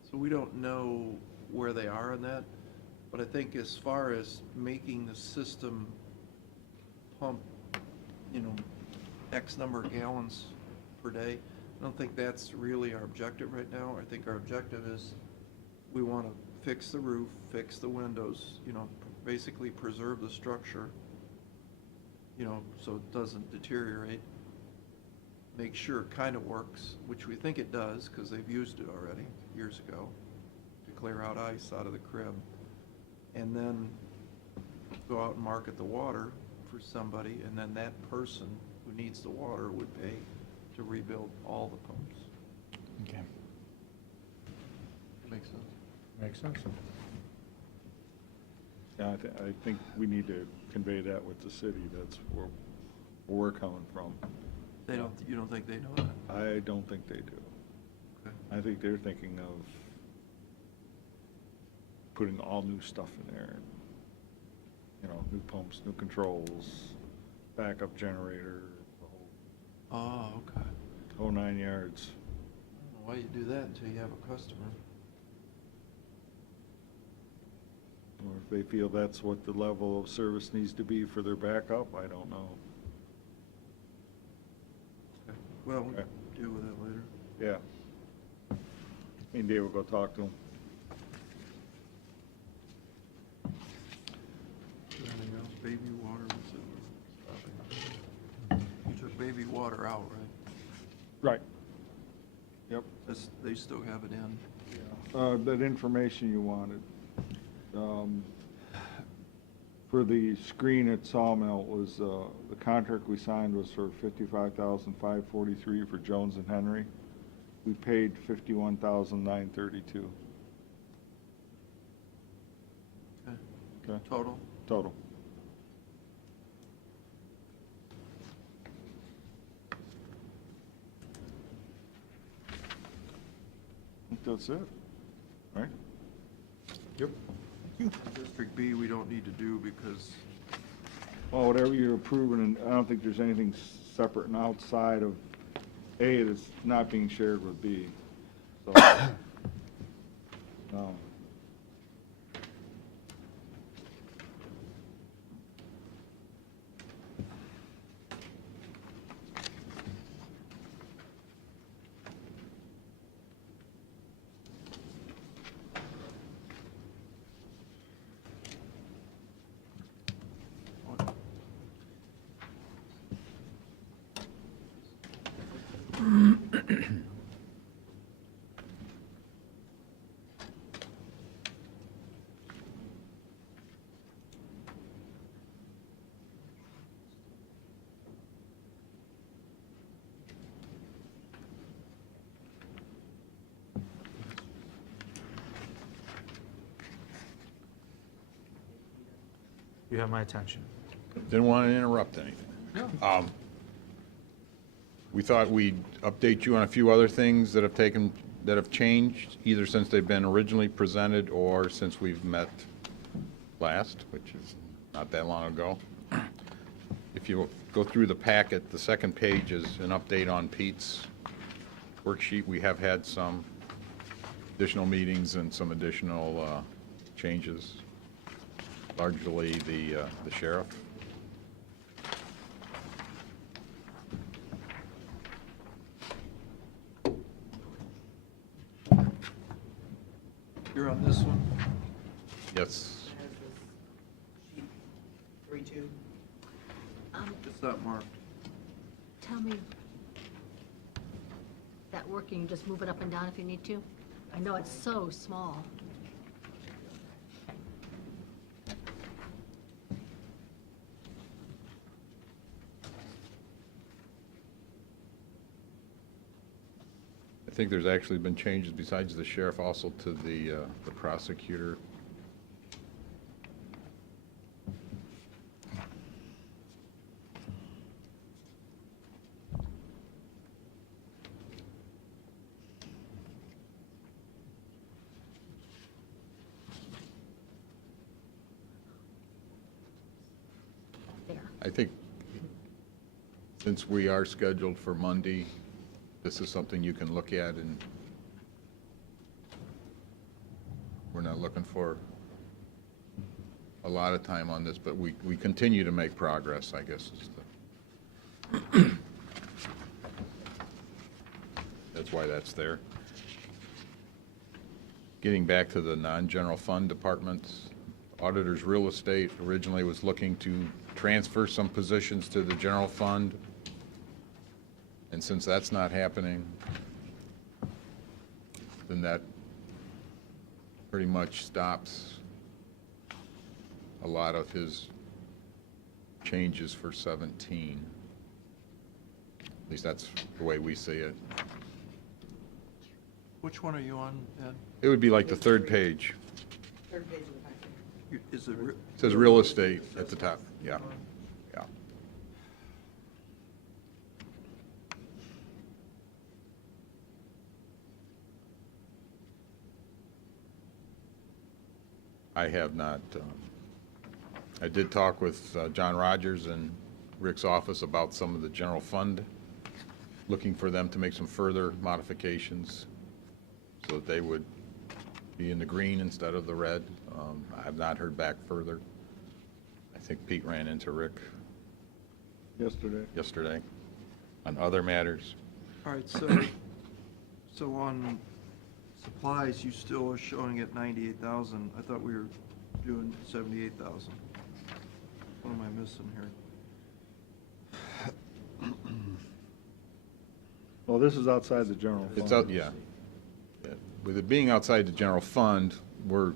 So we don't know where they are on that, but I think as far as making the system pump, you know, X number of gallons per day, I don't think that's really our objective right now. I think our objective is we want to fix the roof, fix the windows, you know, basically preserve the structure, you know, so it doesn't deteriorate. Make sure it kind of works, which we think it does, because they've used it already years ago to clear out ice out of the crib. And then go out and market the water for somebody, and then that person who needs the water would pay to rebuild all the pumps. Okay. Makes sense? Makes sense. Yeah, I think we need to convey that with the city. That's where we're coming from. You don't think they know that? I don't think they do. Okay. I think they're thinking of putting all new stuff in there. You know, new pumps, new controls, backup generator, the Oh, okay. whole 9 yards. I don't know why you do that until you have a customer. Or if they feel that's what the level of service needs to be for their backup, I don't know. Okay. Well, Okay. we'll deal with that later. Yeah. Me and Dave will go talk to them. Anything else? Baby water, what's it? Stopping. You took baby water out, right? Right. Yep. They still have it in. That information you wanted. For the screen at Sawmill was, the contract we signed was for $55,543 for Jones and Henry. We paid $51,932. Okay. Okay, Total? total. I think that's it, right? Yep. District B, we don't need to do because, Well, whatever you're approving, and I don't think there's anything separate and outside of A that's not being shared with B. So, no. You have my attention. Didn't want to interrupt anything. We thought we'd update you on a few other things that have changed, either since they've been originally presented or since we've met last, which is not that long ago. If you go through the packet, the second page is an update on Pete's worksheet. We have had some additional meetings and some additional changes, largely the sheriff. 42. It's not marked. Tell me, that working, just move it up and down if you need to? I know it's so small. I think there's actually been changes besides the sheriff also to the prosecutor. There. I think since we are scheduled for Monday, this is something you can look at, and we're not looking for a lot of time on this, but we continue to make progress, I guess is the, that's why that's there. Getting back to the non-general fund departments, auditor's real estate originally was looking to transfer some positions to the general fund. And since that's not happening, then that pretty much stops a lot of his changes for 17. At least that's the way we see it. Which one are you on, Ed? It would be like the third page. Third page of the packet. Is it? It says real estate at the top, yeah, yeah. I have not, I did talk with John Rogers and Rick's office about some of the general fund, looking for them to make some further modifications so that they would be in the green instead of the red. I have not heard back further. I think Pete ran into Rick yesterday on other matters. All right, so on supplies, you still are showing at 98,000. I thought we were doing 78,000. What am I missing here? Well, this is outside the general fund. It's out, yeah. Yeah. With it being outside the general fund, we're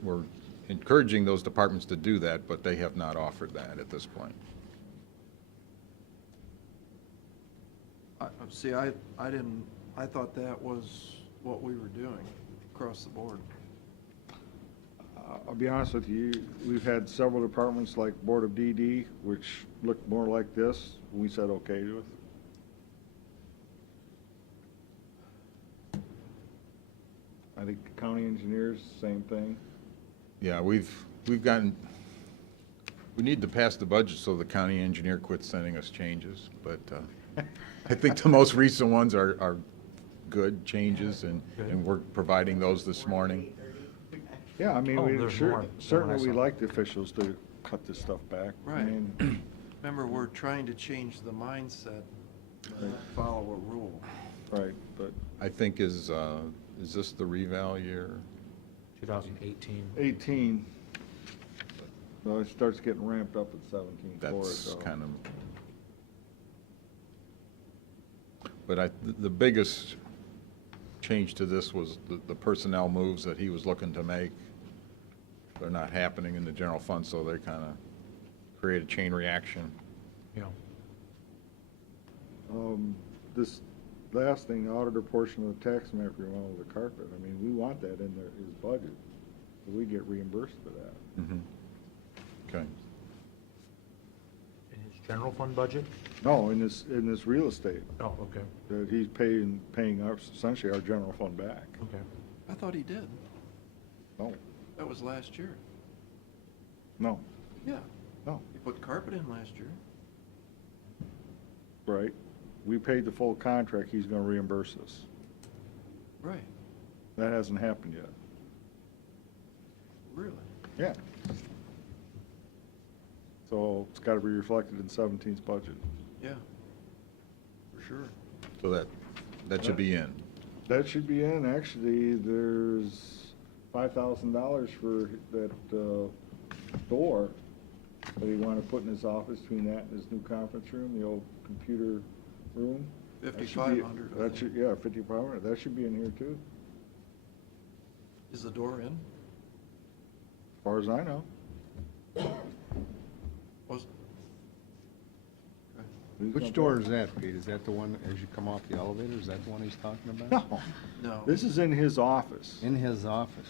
encouraging those departments to do that, but they have not offered that at this point. See, I thought that was what we were doing across the board. I'll be honest with you, we've had several departments like Board of DD, which looked more like this, we said okay with. I think county engineers, same thing. Yeah, we've gotten, we need to pass the budget so the county engineer quits sending us changes, but I think the most recent ones are good changes, and we're providing those this morning. Yeah, I mean, Oh, we there's more. certainly we That's like the officials to cut this stuff back. I Right. mean, Remember, we're trying to change the mindset, not follow a rule. right, but I think is this the reval year? 2018. 18, well, it starts getting ramped up at 17 for it, That's so. kind of, but the biggest change to this was the personnel moves that he was looking to make. They're not happening in the general fund, so they kind of create a chain reaction. Yeah. This last thing, the auditor portion of the tax map removal of the carpet, I mean, we want that in there, his budget, so we get reimbursed for that. Mm-hmm. Okay. In his general fund budget? No, in this real estate, Oh, okay, that he's paying our, essentially our general fund back. okay. I thought he did. No, That was last year. no, Yeah, no, he put carpet in last year. right? We paid the full contract, he's gonna reimburse us. Right, That hasn't happened yet. really? Yeah. So it's gotta be reflected in 17's budget. Yeah, for sure. So that should be in. That should be in, actually, there's $5,000 for that, door that he wanted to put in his office between that and his new conference room, the old computer room. That should be- 5,500, I That think. should, yeah, 5,500, that should be in here too, Is the door in? as far as I know. Was, okay. He's Which not door there. is that, Pete? Is that the one as you come off the elevator? Is that the one he's talking about? No, No. this is in his office. In his office?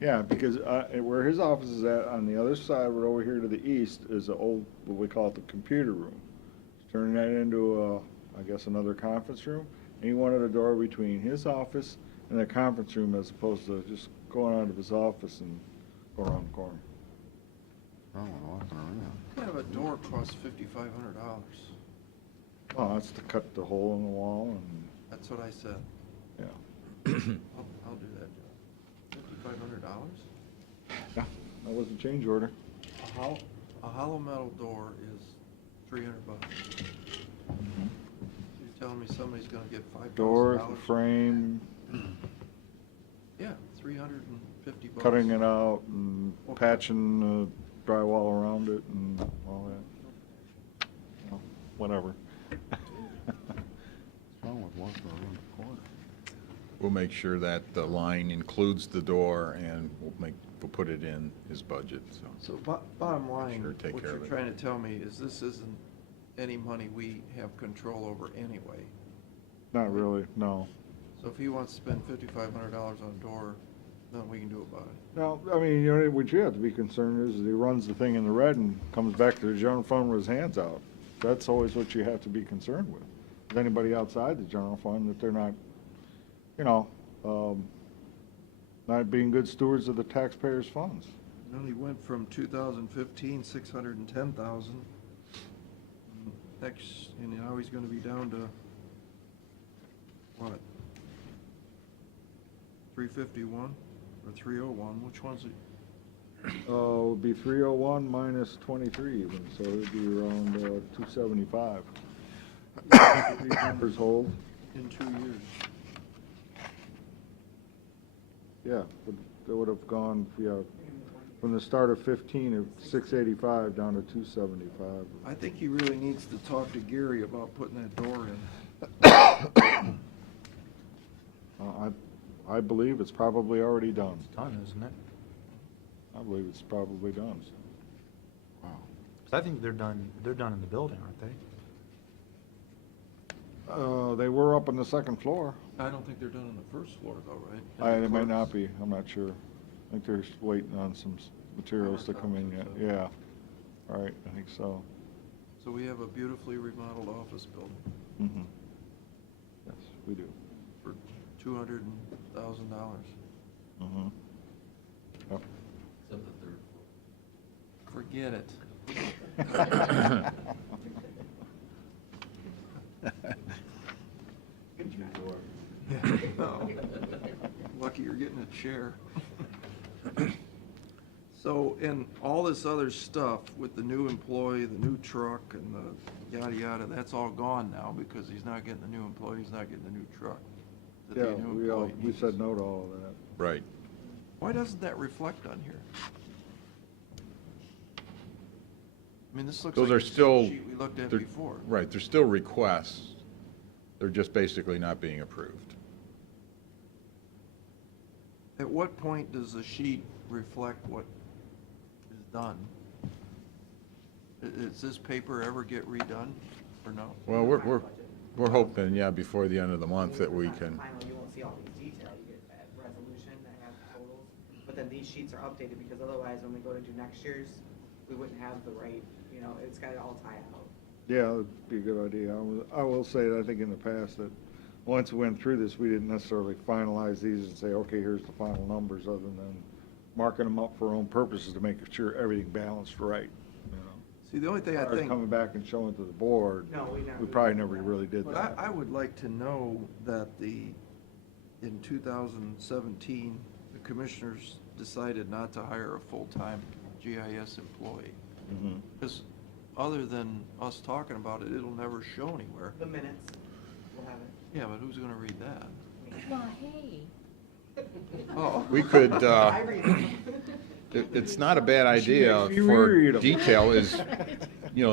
Yeah, because where his office is at, on the other side, right over here to the east, is the old, what we call it, the computer room. Turning that into I guess, another conference room, and he wanted a door between his office and the conference room as opposed to just going out of his office and going around the corner. Oh, walking around. What kind of a door costs $5,500? Oh, that's to cut the hole in the wall and, That's what I said. yeah. I'll do that job. $5,500? Yeah, that was a change order. A hollow metal door is $300. You're telling me somebody's gonna get $5,000? Door, frame, Yeah, $350. cutting it out and Okay. patching the drywall around it and all that. You know, whatever. What's wrong with walking around the corner? We'll make sure that the line includes the door, and we'll put it in his budget, so. So bottom line, Sure, take what care you're of it. trying to tell me is this isn't any money we have control over anyway. Not really, no. So if he wants to spend $5,500 on a door, nothing we can do about it. No, I mean, you know, what you have to be concerned is he runs the thing in the red and comes back to the general fund with his hands out. That's always what you have to be concerned with. Is anybody outside the general fund, that they're not, you know, not being good stewards of the taxpayers' funds. Well, he went from 2015, 610,000. Next, and now he's gonna be down to, what? 351 or 301, which one's it? It would be 301 minus 23 even, so it'd be around 275. These numbers hold, In 2 years. yeah, they would have gone, yeah, from the start of 15 of 685 down to 275. I think he really needs to talk to Gary about putting that door in. I believe it's probably already done. It's done, isn't it? I believe it's probably done. Wow. 'Cause I think they're done in the building, aren't they? They were up on the second floor. I don't think they're done on the first floor though, right? It might not be, I'm not sure. I think they're waiting on some materials to come in yet, yeah. Right, I think so. So we have a beautifully remodeled office building Mhm. Yes, we do. for $200,000. Mhm. Yep. Except the third floor. Forget it. No. Lucky you're getting a chair. So, and all this other stuff with the new employee, the new truck, and the yada yada, that's all gone now because he's not getting the new employee, he's not getting the new truck. that the Yeah, new we employee said needs. no to all of that. Right. Why doesn't that reflect on here? I mean, this looks like Those are the same still. sheet we looked at they're- before. Right, they're still requests. They're just basically not being approved. At what point does the sheet reflect what is done? Does this paper ever get redone, or no? Well, we're hoping, yeah, before the end of the month that we can, Final, you won't see all these details, you get that resolution that has the totals, but then these sheets are updated, because otherwise, when we go to do next year's, we wouldn't have the right, you know, it's gotta all tie out. Yeah, that'd be a good idea. I will say that I think in the past that once we went through this, we didn't necessarily finalize these and say, okay, here's the final numbers, other than marking them up for our own purposes to make sure everything balanced right, you know. See, the only thing I As far as think, coming back and showing to the board, No, we never. we probably never really did but that. I would like to know that in 2017, the commissioners decided not to hire a full-time GIS employee. Mhm. Because other than us talking about it, it'll never show anywhere. The minutes, we'll have it. Yeah, but who's gonna read that? Well, hey, Oh. we could, I read them. it's not a bad idea makes me for read 'em. detail is,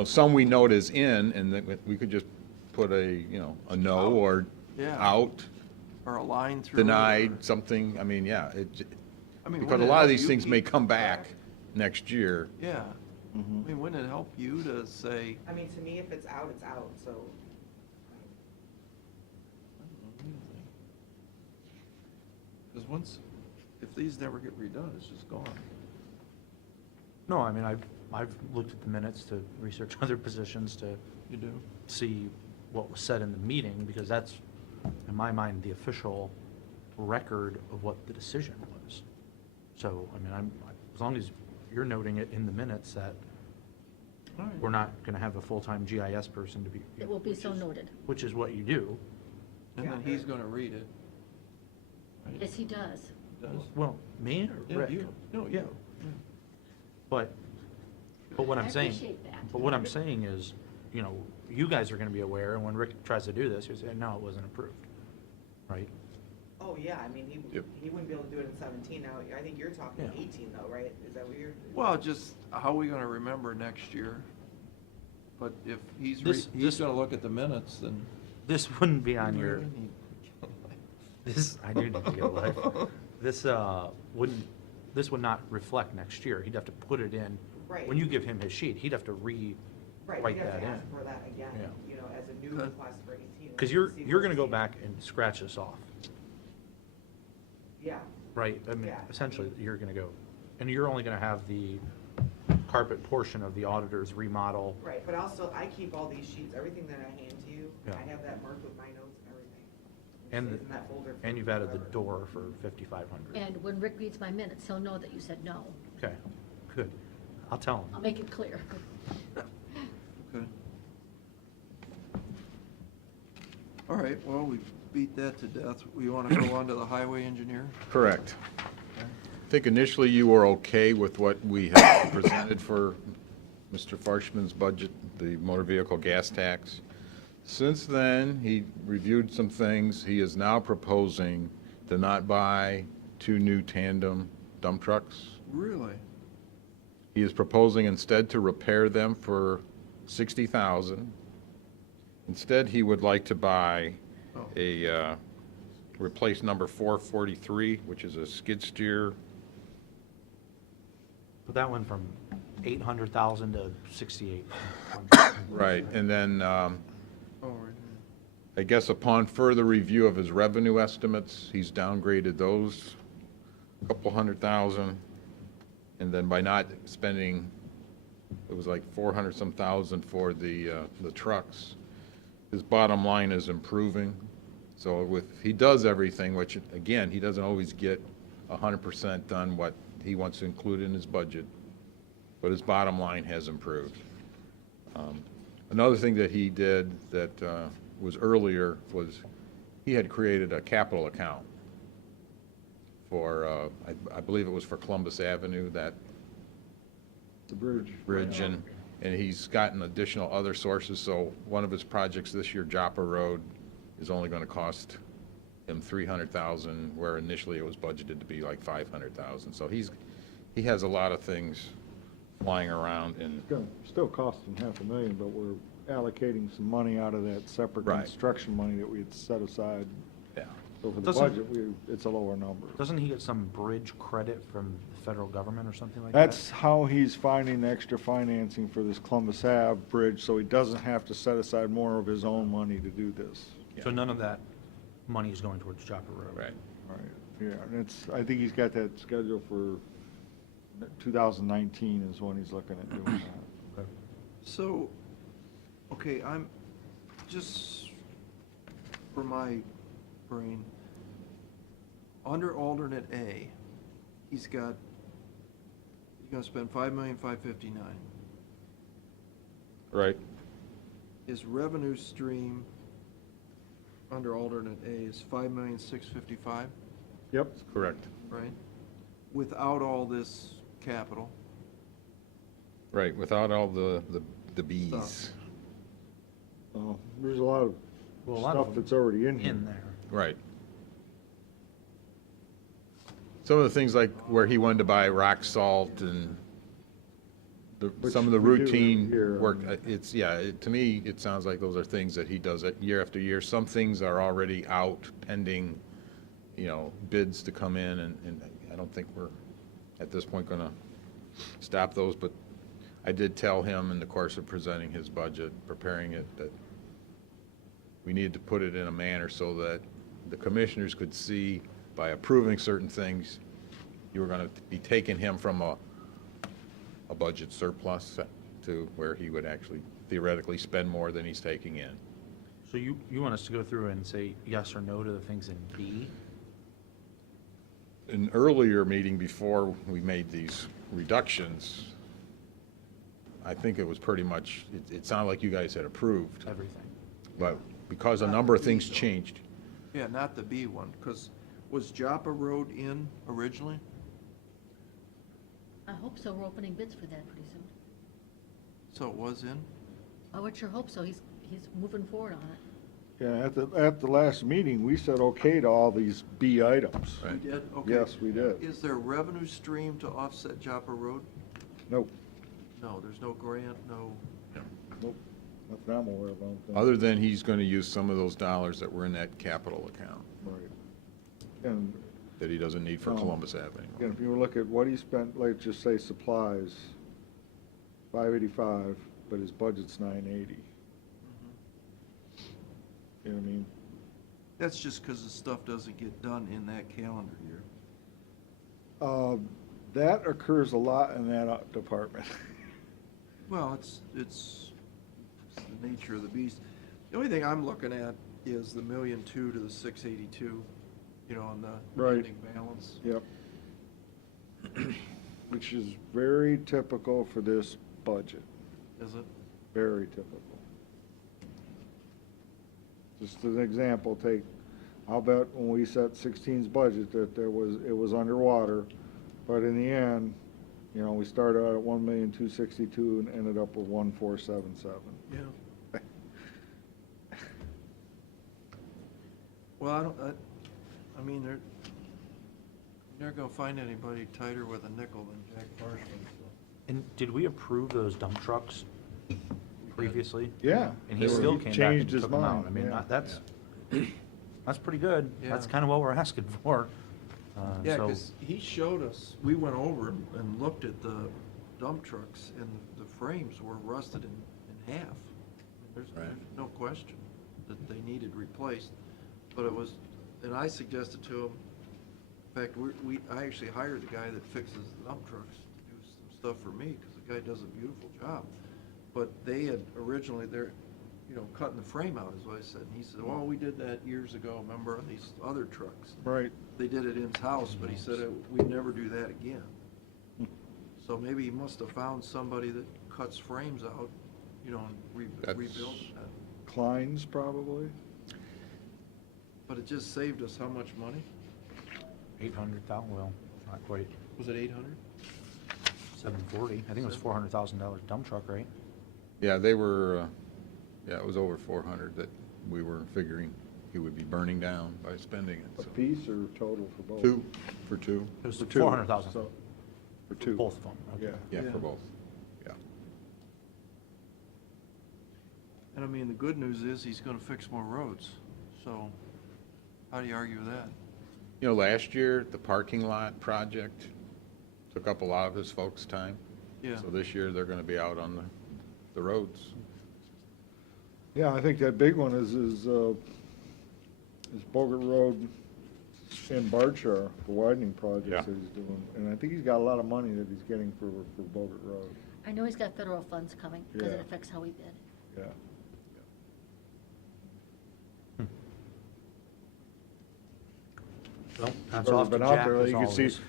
some we note as in, and then we could just put a no or Yeah. out, Or a line through. it, denied, or- something, I mean, yeah, I mean, because wouldn't a it lot of help these you things may keep come back track? next year. Yeah. I mean, wouldn't it help you to say, I mean, to me, if it's out, so. because once, if these never get redone, it's just gone. No, I mean, I've looked at the minutes to research other positions to You do? see what was said in the meeting, because that's, in my mind, the official record of what the decision was. So, I mean, as long as you're noting it in the minutes that All right. we're not gonna have a full-time GIS person to be. It will be which so is- noted. Which is what you do. And then he's gonna read it. Right? Yes, he does. Does? Well, me or Yeah, Rick? you. No, Yeah. you. But what I'm I saying. appreciate that. But what I'm saying is, you guys are gonna be aware, and when Rick tries to do this, you say, no, it wasn't approved, right? Oh, yeah, I mean, Yep. he wouldn't be able to do it in 17 now. I think you're talking Yeah. 18 though, right? Is that what you're? Well, just how are we gonna remember next year? But if he's This- gonna look at the minutes, then. This wouldn't be on we your, really need- I do need to get a life. This, this would not reflect next year. He'd have to put it in. Right. When you give him his sheet, he'd have to rewrite Right, we'd have that to in. ask for that again, Yeah. as a new Okay. request for 18. Because and you're see gonna what go we- back and scratch this off, Yeah, right? I mean, Yeah. essentially, you're gonna go, and you're only gonna have the carpet portion of the auditor's remodel. right, but also, I keep all these sheets, everything that I hand to you, Yeah. I have that marked with my notes and everything. It And stays the- in that folder for And you've added the forever. door for 5,500. And when Rick reads my minutes, he'll know that you said no. Okay, good. I'll tell I'll him. make it clear. Okay. All right, well, we beat that to death. We wanna go on to the highway engineer? Correct. I think initially you were okay with what we had presented for Mr. Farshman's budget, the motor vehicle gas tax. Since then, he reviewed some things. He is now proposing to not buy 2 new tandem dump trucks. Really? He is proposing instead to repair them for $60,000. Instead, he would like to buy Oh. replace number 443, which is a skid steer. But that went from 800,000 to 68. Right, and then, Oh, right. I guess upon further review of his revenue estimates, he's downgraded those a couple $100,000. And then by not spending, it was like 400-some thousand for the trucks, his bottom line is improving. So he does everything, which, again, he doesn't always get 100% done what he wants to include in his budget, but his bottom line has improved. Another thing that he did that was earlier was he had created a capital account for, I believe it was for Columbus Avenue, that The bridge. bridge, and he's gotten additional other sources, so one of his projects this year, Joppa Road, is only gonna cost him $300,000, where initially it was budgeted to be like $500,000. So he has a lot of things flying around, and It's gonna still cost him $500,000, but we're allocating some money out of that separate Right. construction money that we had set aside. yeah. So for the Doesn't- budget, it's a lower number. Doesn't he get some bridge credit from the federal government or something like that? That's how he's finding extra financing for this Columbus Ave bridge, so he doesn't have to set aside more of his own money to do this. So none of that money is going towards Joppa Road? Right. Right, yeah, and I think he's got that scheduled for 2019 is when he's looking at doing that. So, okay, I'm, just for my brain, under alternate A, he's gonna spend $5,559,000. Right, His revenue stream under alternate A is $5,655,000, Yep, correct. right? Without all this capital. Right, without all the Bs. Stuff. there's a lot of Well, a lot of stuff them that's already in here. In there. Right. Some of the things like where he wanted to buy rock salt and Which some of the we do routine here. work, to me, it sounds like those are things that he does it year after year. Some things are already out pending, bids to come in, and I don't think we're, at this point, gonna stop those, but I did tell him in the course of presenting his budget, preparing it, that we needed to put it in a manner so that the commissioners could see by approving certain things, you were gonna be taking him from a budget surplus to where he would actually theoretically spend more than he's taking in. So you want us to go through and say yes or no to the things in B? An earlier meeting before we made these reductions, I think it was pretty much, it sounded like you guys had approved, Everything. but because a number of things changed. Yeah, not the B one, because was Joppa Road in originally? I hope so, we're opening bids for that pretty soon. So it was in? I would sure hope so, he's moving forward on it. Yeah, at the last meeting, we said okay to all these B items. Right. We did? Okay. Yes, we did. Is there revenue stream to offset Joppa Road? Nope, No, there's no grant, no. nope, nothing I'm aware of, I don't think. Other than he's gonna use some of those dollars that were in that capital account Right. And that he doesn't need for Columbus Avenue. again, if you look at what he spent, like, just say supplies, 585, but his budget's 980. You know what I mean? That's just because the stuff doesn't get done in that calendar year. That occurs a lot in that department. Well, it's the nature of the beast. The only thing I'm looking at is the 1,000,002 to the 682, on the Right. ending balance. Yep. Which is very typical for this budget, Is it? very typical. Just an example, I'll bet when we set 16's budget that it was underwater, but in the end, we started out at 1,262,000 and ended up with 1,477. Yeah. Well, I mean, you're not gonna find anybody tighter with a nickel than Jack Parshman, so. And did we approve those dump trucks previously? Yeah. And he They were- still he came back and changed his took them out. mind, I mean, yeah. that's pretty good. That's Yeah. kind of what we're asking for. Yeah, So- because he showed us, we went over and looked at the dump trucks, and the frames were rusted in half. There's no question that they needed replaced, but it was, and I suggested to him, in fact, I actually hired the guy that fixes the dump trucks to do some stuff for me, because the guy does a beautiful job. But they had originally, cutting the frame out is what I said, and he said, well, we did that years ago, remember, on these other trucks. Right. They did it in-house, but he said we'd never do that again. So maybe he must have found somebody that cuts frames out, and rebuilds that. Klein's probably. But it just saved us how much money? 800,000, well, not quite, Was it 800? 740. I think it was $400,000 dump truck, right? Yeah, they were, it was over 400 that we were figuring he would be burning down by spending it, A so. piece or total for both? Two, for two, It was For two. 400,000. So, For two. Both of them, okay. Yeah. yeah, for Yeah. both, yeah. And I mean, the good news is he's gonna fix more roads, so how do you argue with that? Last year, the parking lot project took up a lot of his folks' time. Yeah. So this year, they're gonna be out on the roads. Yeah, I think that big one is Bogart Road in Bardshar, the widening Yeah. projects that he's doing. And I think he's got a lot of money that he's getting for Bogart Road. I know he's got federal funds coming, because it Yeah. affects how we bid. Yeah. Well, that's Ever off to been out Jack there, as you can see, always.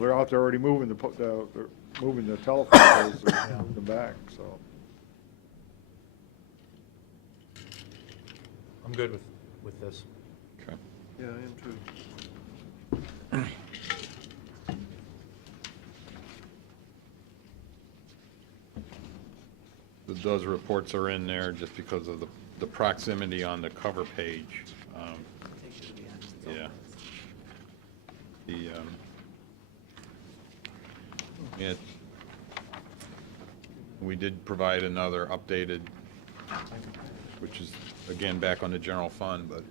they're out there already moving they're moving the telephone poles, they're moving them back, so. I'm good with this. Okay. Yeah, I am too. Those reports are in there just because of the proximity on the cover page. Yeah. We did provide another updated, which is, again, back on the general fund, but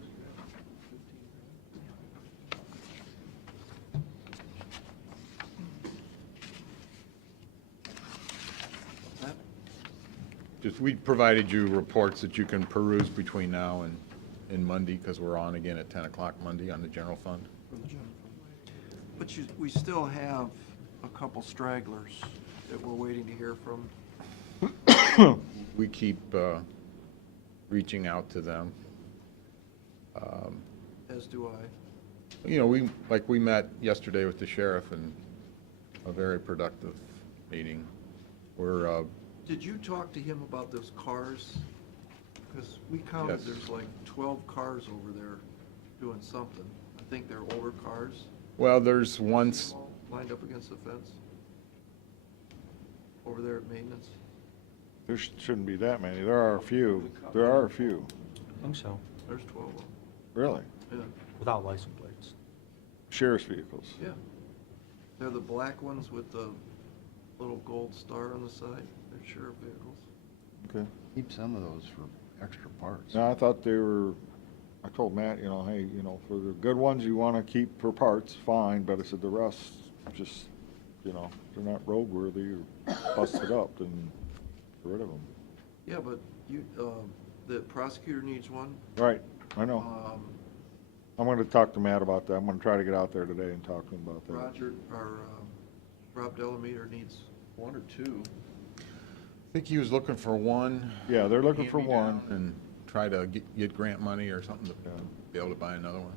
just, we provided you reports that you can peruse between now and Monday, because we're on again at 10 o'clock Monday on the general fund. But we still have a couple stragglers that we're waiting to hear from. We keep reaching out to them. As do I. You know, we met yesterday with the sheriff, and a very productive meeting. We're, Did you talk to him about those cars? Because we counted, Yes. there's like 12 cars over there doing something. I think they're older cars. well, there's one, Lined up against the fence. Over there at maintenance. There shouldn't be that many. There are a few. There are a few. I think so, There's 12 of them. Really? Yeah, without license plates. Sheriff's vehicles. yeah. They're the black ones with the little gold star on the side. They're sheriff vehicles. Okay. Keep some of those for extra parts. No, I thought they were, I told Matt, hey, for the good ones you want to keep for parts, fine, but I said the rest, just, they're not roadworthy or busted up, then get rid of them. Yeah, but the prosecutor needs one. Right, I know. Um, I'm going to talk to Matt about that. I'm going to try to get out there today and talk to him about that. Rob Delameter needs one or two. I think he was looking for one. Yeah, they're looking for hand-me-down, one. and try to get grant money or something to Yeah. be able to buy another one.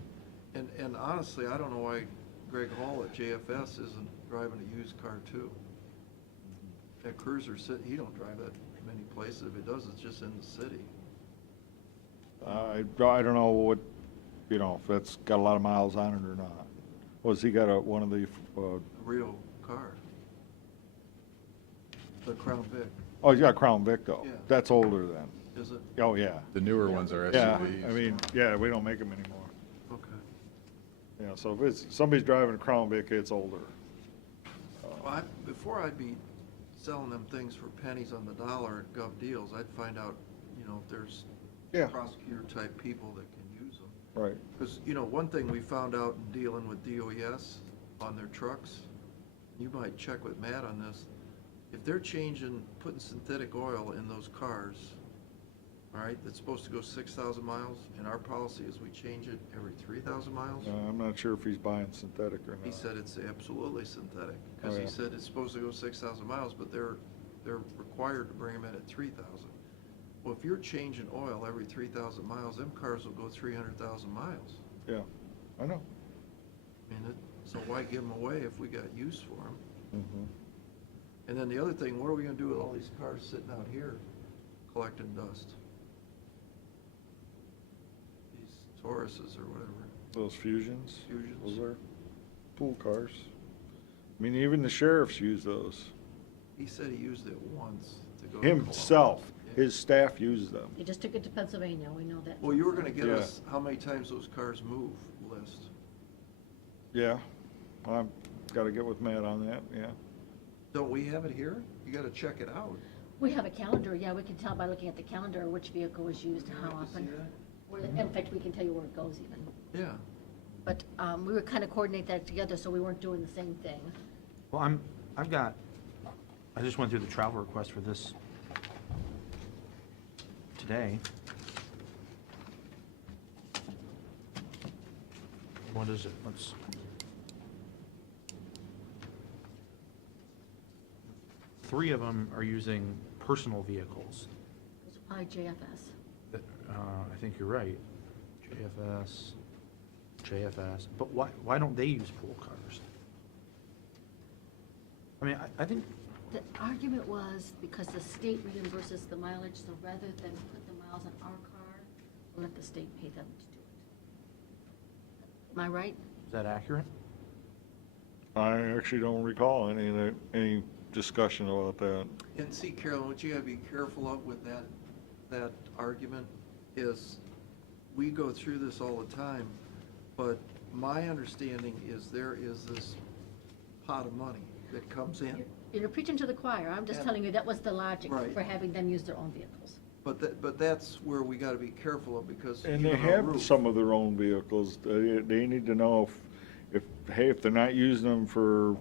And honestly, I don't know why Greg Hall at JFS isn't driving a used car too. That cruiser, he don't drive that many places. If it does, it's just in the city. I don't know what, if that's got a lot of miles on it or not. Was he got one of the, A real car. The Crown Vic, oh, he's got a Crown Vic though. Yeah. That's older then. is it? Oh, yeah. The newer ones are Yeah, SUVs. we don't make them anymore. Okay. Yeah, so if somebody's driving a Crown Vic, it's older. Well, before I'd be selling them things for pennies on the dollar at Gov Deals, I'd find out, if there's Yeah. prosecutor-type people that can use them. Right. Because, one thing we found out in dealing with DOES on their trucks, you might check with Matt on this, if they're putting synthetic oil in those cars, all right, that's supposed to go 6,000 miles, and our policy is we change it every 3,000 miles. I'm not sure if he's buying synthetic or not. He said it's absolutely synthetic, because Oh, he yeah. said it's supposed to go 6,000 miles, but they're required to bring them in at 3,000. Well, if you're changing oil every 3,000 miles, them cars will go 300,000 miles. Yeah, I know. So why give them away if we got use for them? Mhm. And then the other thing, what are we gonna do with all these cars sitting out here collecting dust? These Tauruses or whatever. Those Fusions. Fusions. Those are pool cars. Even the sheriffs use those. He said he used it once to go to Columbus. Himself, Yeah. his staff uses them. He just took it to Pennsylvania, we know that. Well, you were gonna give Yeah. us how many times those cars move list. Yeah, I've got to get with Matt on that, yeah. Don't we have it here? You gotta check it out. We have a calendar, yeah, we can tell by looking at the calendar which vehicle was used, how often. In fact, we can tell you where it goes even. Yeah. But we were kind of coordinate that together, so we weren't doing the same thing. Well, I just went through the travel request for this today. What is it? Three of them are using personal vehicles. It's probably JFS. I think you're right. JFS. But why don't they use pool cars? I think, The argument was because the state reimburses the mileage, so rather than put the miles on our car, we'll let the state pay them to do it. Am I right? is that accurate? I actually don't recall any discussion about that. And see, Carolyn, what you gotta be careful of with that argument is, we go through this all the time, but my understanding is there is this pot of money, that comes in. You're preaching to the choir. I'm just And- telling you, that was the logic Right. for having them use their own vehicles. But that's where we gotta be careful of, because. And even they our have roof- some of their own vehicles. They need to know if they're not using them for,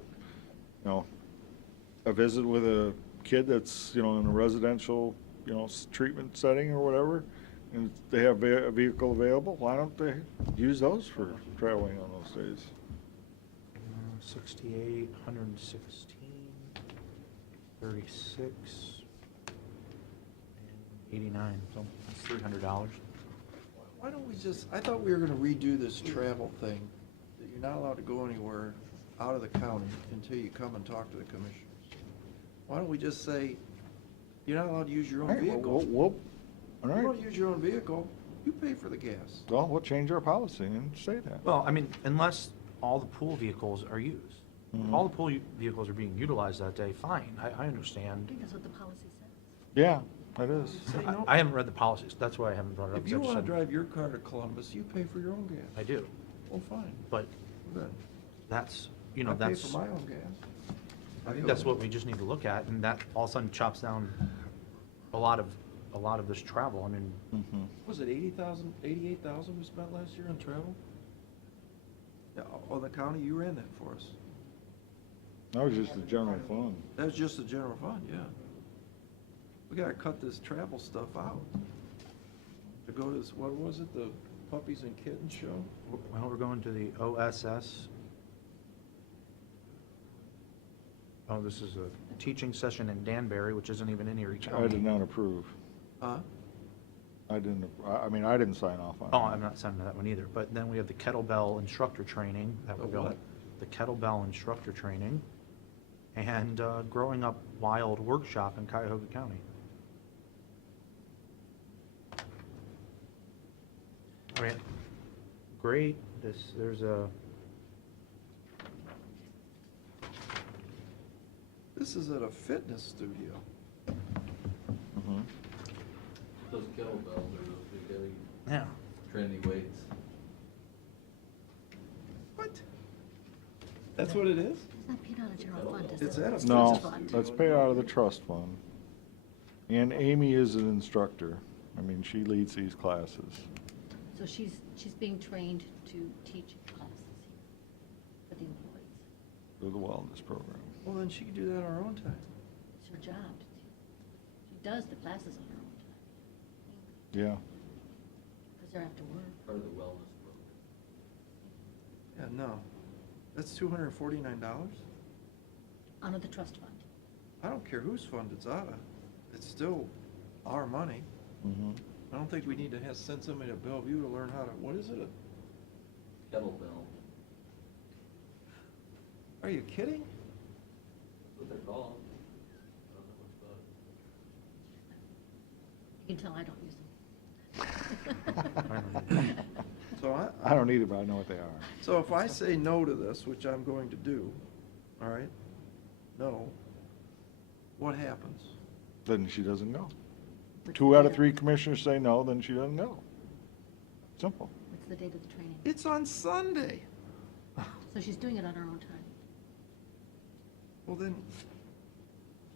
a visit with a kid that's, in a residential, treatment setting or whatever, and they have a vehicle available, why don't they use those for traveling on those days? 68, 116, 36, and 89, so that's $300. Why don't we just, I thought we were gonna redo this travel thing, that you're not allowed to go anywhere out of the county until you come and talk to the commissioners. Why don't we just say, you're not allowed to use your All own right, vehicle? all You right, don't use your own vehicle, you pay for the gas. well, we'll change our policy and say that. Well, I mean, unless all the pool vehicles are used. If Mhm. all the pool vehicles are being utilized that day, fine, I I understand. think that's what the policy says. Yeah, that is. Say no. I haven't read the policies, that's why I haven't brought it up. If you 'cause I wanna just drive your car to Columbus, you pay for your own gas. I do, Well, fine, but good. that's, I pay that's, for my own gas. I think that's what we just need to look at, and that all of a sudden chops down a lot of this travel. I mean, Mhm. Was it 88,000 we spent last year on travel? Yeah, on the county, you ran that for us. That was just the general fund. That was just the general fund, yeah. We gotta cut this travel stuff out. To go to this, what was it, the puppies and kittens show? well, we're going to the OSS. Oh, this is a teaching session in Danbury, which isn't even in Erie County. I did not approve. Huh? I didn't sign off on it. Oh, I'm not sending that one either, but then we have the kettlebell instructor training. That would The go. what? The kettlebell instructor training, and Growing Up Wild workshop in Cuyahoga County. I mean, great, there's a, This is at a fitness studio. Mhm. Those kettlebells are those big heavy yeah, trendy weights. What? That's what it is? It's not paid out of general fund, is it? It's at a No, trust fund. that's paid out of the trust fund. And Amy is an instructor. I mean, she leads these classes. So she's being trained to teach classes here for the employees. Through the wellness program. Well, then she can do that on her own time. It's her job. She does the classes on her own time. Yeah. Because they're after work. Part of the wellness program. Yeah, no. That's $249? Under the trust fund. I don't care whose fund it's out of. It's still our money. Mhm. I don't think we need to send somebody to Bellevue to learn how to, what is it? Kettlebell, Are you kidding? that's what they're called. I don't know much about it. You can tell I don't use them. So I don't need it, but I know what they are. So if I say no to this, which I'm going to do, all right, no, what happens? Then she doesn't go. What's 2 the out date of 3 commissioners say no, then she doesn't go. Simple. What's the date of the training? It's on Sunday. So she's doing it on her own time, Well, then,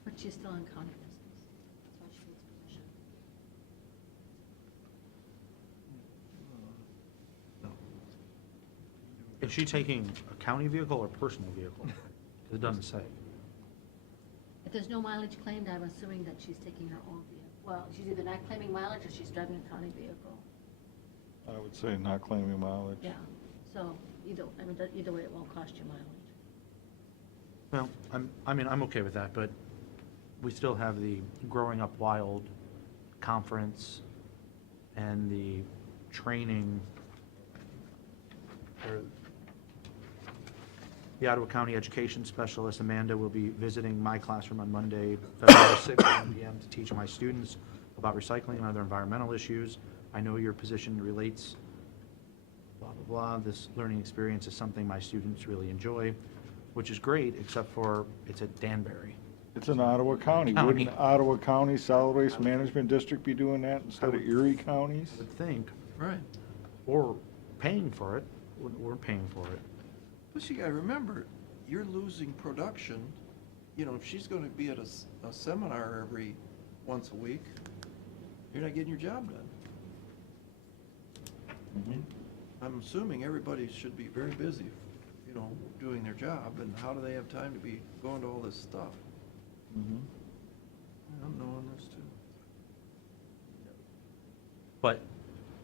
but she's still on county business. That's why she needs permission. is she taking a county vehicle or personal vehicle? 'Cause it doesn't say. If there's no mileage claimed, I'm assuming that she's taking her own vehicle. Well, she's either not claiming mileage or she's driving a county vehicle. I would say not claiming mileage. Yeah, so either way, it won't cost you mileage. Well, I'm okay with that, but we still have the Growing Up Wild conference and the training, or the Ottawa County Education Specialist, Amanda, will be visiting my classroom on Monday, February 6th, at 1 p.m. to teach my students about recycling and other environmental issues. I know your position relates, blah, blah, blah. This learning experience is something my students really enjoy, which is great, except for it's at Danbury. It's in Ottawa County. County. Wouldn't Ottawa County Solid Waste Management District be doing that instead of Erie counties? I would think, right. or paying for it. We're paying for it. Plus you gotta remember, you're losing production. You know, if she's gonna be at a seminar every once a week, you're not getting your job done. I'm assuming everybody should be very busy, you know, doing their job, and how do they have time to be going to all this stuff? I'm knowing this too. But,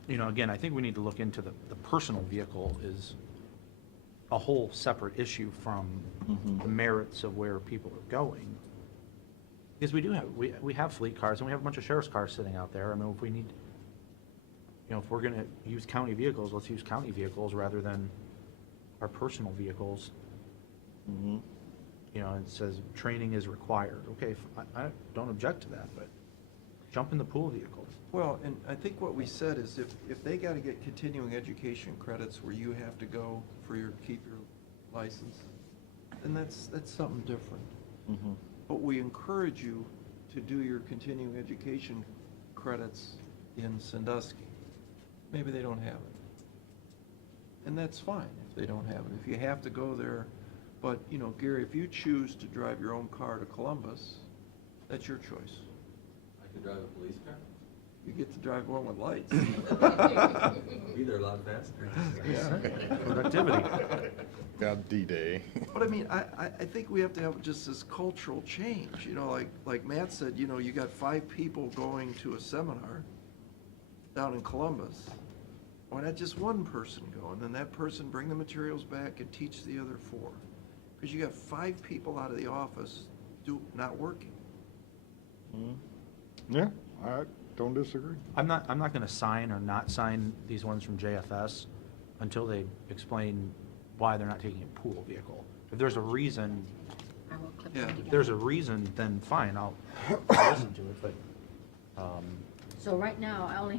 you know, again, I think we need to look into the personal vehicle is a whole separate issue from the merits of where people are going. Because we do have, we have fleet cars, and we have a bunch of sheriff's cars sitting out there. I mean, if we need, you know, if we're gonna use county vehicles, let's use county vehicles rather than our personal vehicles. You know, it says training is required. Okay, I don't object to that, but jump in the pool vehicle. Well, and I think what we said is if they gotta get continuing education credits where you have to go for keep your license, then that's something different. But we encourage you to do your continuing education credits in Sandusky. Maybe they don't have it. And that's fine if they don't have it. If you have to go there, but, you know, Gary, if you choose to drive your own car to Columbus, that's your choice. I could drive a police car. You get to drive one with lights. Be there a lot faster. Productivity. Got D-Day. But I mean, I think we have to have just this cultural change, you know, like Matt said, you know, you got 5 people going to a seminar down in Columbus. Why not just one person go, and then that person bring the materials back and teach the other 4? Because you got 5 people out of the office not working. Yeah, I don't disagree. I'm not gonna sign or not sign these ones from JFS until they explain why they're not taking a pool vehicle. If there's a reason, I will clip Yeah. them if together. there's a reason, then fine, I'll listen to it, but, So right now, I don't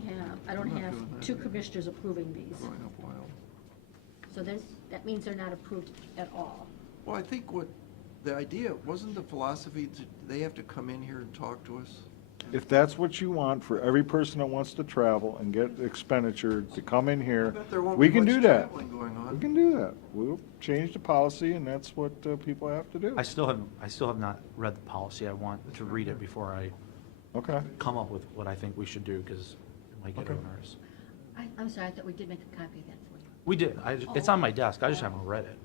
I'm not have doing that. 2 commissioners approving these. Going up wild. So then, that means they're not approved at all. Well, I think what, the idea, wasn't the philosophy, they have to come in here and talk to us? If that's what you want for every person that wants to travel and get expenditure to come in I here, bet there won't we be can much do that. traveling going We on. can do that. We'll change the policy, and that's what people have to do. I still have not read the policy. I want to read it before I Okay. come up with what I think we should do, because it might get Okay. onerous. I'm sorry, I thought we did make a copy of that for you. We did, it's on my desk, I just haven't read it.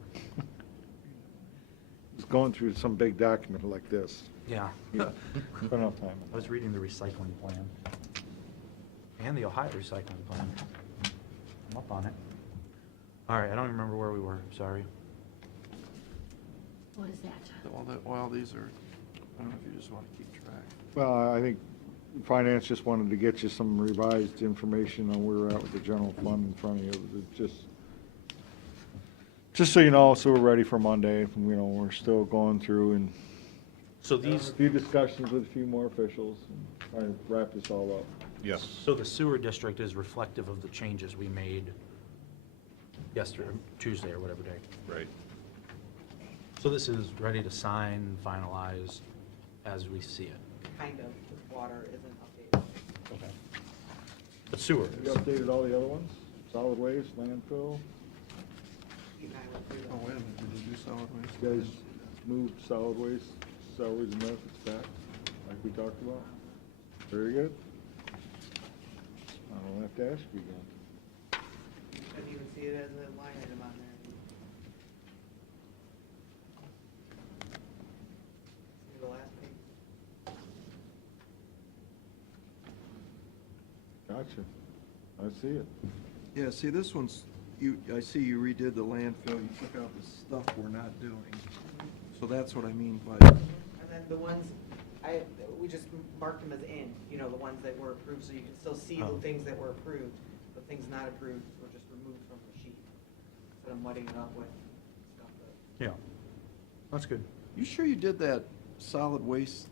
It's going through some big document like this. Yeah. Yeah. Spend enough time. I was reading the recycling plan. And the Ohio recycling plan. I'm up on it. All right, I don't even remember where we were, sorry. What is that? Well, these are, I don't know if you just want to keep track. Well, I think finance just wanted to get you some revised information on where we're at with the general fund in front of you. It's just so you know, so we're ready for Monday. You know, we're still going through and So a these, few discussions with a few more officials and trying to wrap this all up. Yes. so the sewer district is reflective of the changes we made yesterday, Tuesday or whatever day. Right. So this is ready to sign, finalize as we see it. Kind of, the water isn't updated. Okay. But sewer You is. updated all the other ones? Solid waste, landfill? Pete and I went through Oh, them. wait a minute, did you do solid waste? You guys moved solid waste salaries and benefits back, like we talked about? Very good. I don't have to ask you again. Couldn't even see it as a line item on there. See the last page? Gotcha. I see it. Yeah, see, this one's, I see you redid the landfill, you took out the stuff we're not doing. So that's what I mean by, And then the ones, we just marked them as in, you know, the ones that were approved, so you can still see Oh. the things that were approved. The things not approved were just removed from the sheet. Instead of mudding it up with stuff that. Yeah, that's good. you sure you did that solid waste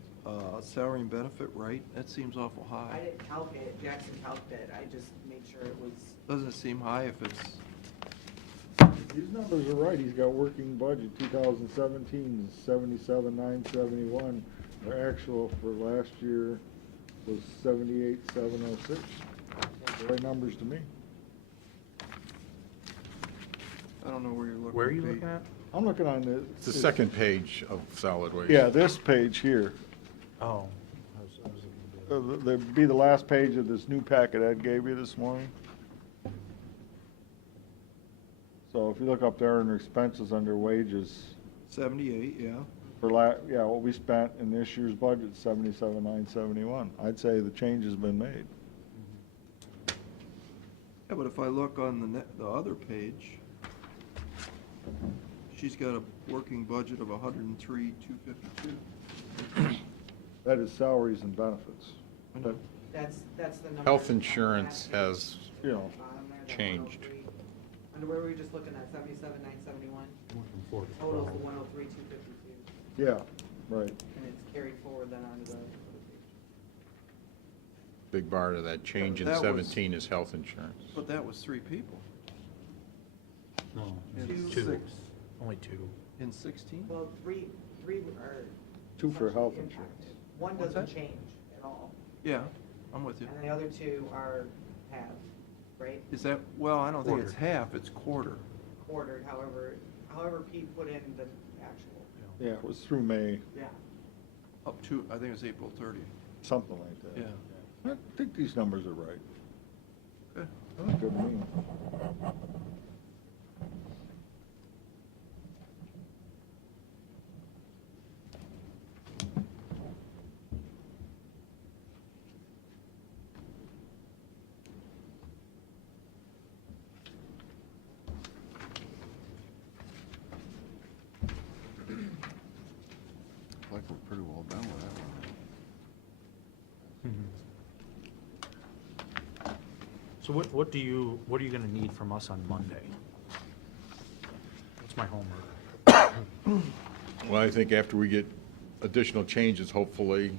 salary and benefit right? That seems awful I high. didn't calc it, Jackson calced it, I just made sure it was, Doesn't it seem high if it's, These numbers are right. He's got working budget 2017 is 77,971. Our actual for last year was 78,706. The right numbers to me. I don't know where you're looking. Where are you Pete. looking at? I'm looking on the. It's the second page of solid waste. Yeah, this page here. Oh. That'd be the last page of this new packet Ed gave you this morning. So if you look up there under expenses under wages, 78, yeah. yeah, what we spent in this year's budget, 77,971. I'd say the change has been made. Yeah, but if I look on the other page, she's got a working budget of 103,252. That is salaries and benefits. That, That's the number. Health insurance has you know, Bottom there, that changed. 103. Under where were we just looking at, 77,971? Total's the 103,252, yeah, right. and it's carried forward then onto the other page. Big part of that change in That was- 17 is health insurance. But that was 3 people No, in two. 6, Only two. in 16? Well, three are. Two for health essentially insurance. impacted. One What's doesn't that? change at all, Yeah, I'm with you. and the other two are halved, right? Is that, well, I don't think it's half, it's quarter. Quartered, however Pete put in the actual. Yeah, it was through May, Yeah. Up to, I think it was April 30th. something like that. Yeah. I think these numbers are right. Okay. That was good to me. Like we're pretty well done with that one. So what are you gonna need from us on Monday? What's my homework? Well, I think after we get additional changes, hopefully,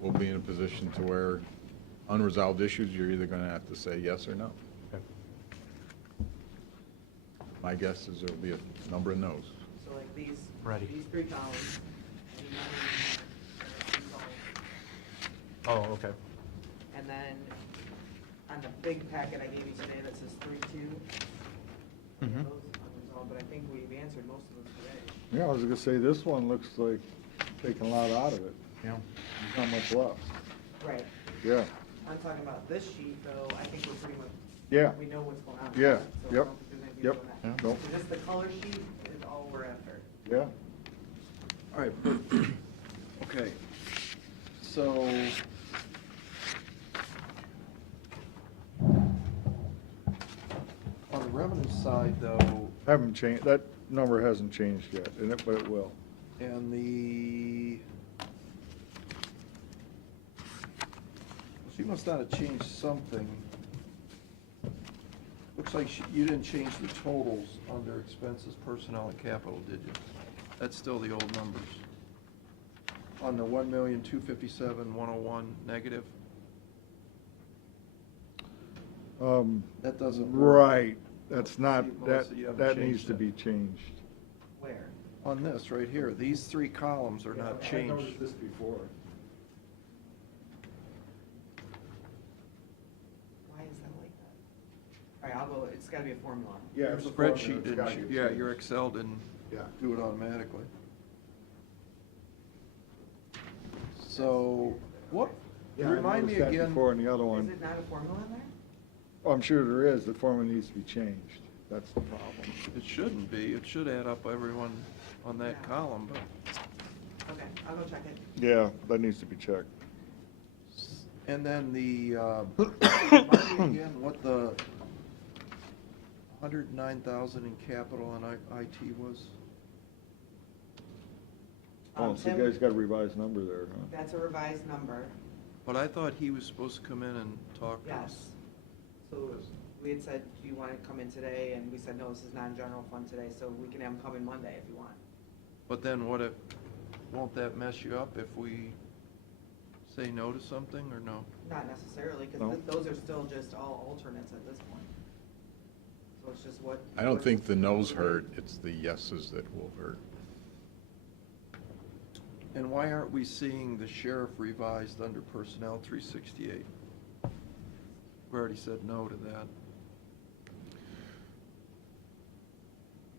we'll be in a position to where unresolved issues, you're either gonna have to say yes or no. Okay. My guess is there'll be a number of no's. So like these. Ready. These 3 columns. and none of them are resolved. Oh, okay. And then on the big packet I gave you today that says 3-2. Mhm. Those unresolved, but I think we've answered most of them today. Yeah, I was gonna say, this one looks like taking a lot out of it. Yeah. There's not much left. Right. Yeah, I'm talking about this sheet though, I think we're pretty much. Yeah. We know what's going on. with Yeah, that, so I yep, don't think there's anything yep, to go back. nope. So just the color sheet is all we're after. yeah. All right, okay. So, on the revenue side though, Haven't changed, that number hasn't changed yet, but it will. and she must not have changed something. Looks like you didn't change the totals under expenses, personnel, and capital, did you? That's still the old numbers. On the 1,257,101 negative, that doesn't work. Right, that's not, Melissa, you haven't that needs changed to that. be changed. Where? On this, right here, these 3 columns are not changed. this before. Why is that like that? All right, I'll go, it's gotta be a formula. Yeah, Your it's a formula, spreadsheet it's gotta didn't, get yeah, changed. your Excel didn't Yeah. do it automatically. So, what, Yeah, I remind me noticed that again, before in the other Is one. it not a formula in there? Oh, I'm sure there is, the formula needs to be changed. That's the problem. it shouldn't be, it should add up everyone on that column, but, Okay, I'll go check it. Yeah, that needs to be checked. and then the, remind me again what the 109,000 in capital and IT was? Oh, so you Tim, guys got a revised number there, huh? That's a revised number, But I thought he was supposed to come in and talk to us. yes. So we had said, do you want to come in today? And we said, no, this is non-general fund today, so we can have him come in Monday if you want. But then what if, won't that mess you up if we say no to something, or no? Not necessarily, No. because those are still just all alternates at this point. So it's just what. I don't think the no's hurt, it's the yeses that will hurt. And why aren't we seeing the sheriff revised under personnel 368? We already said no to that.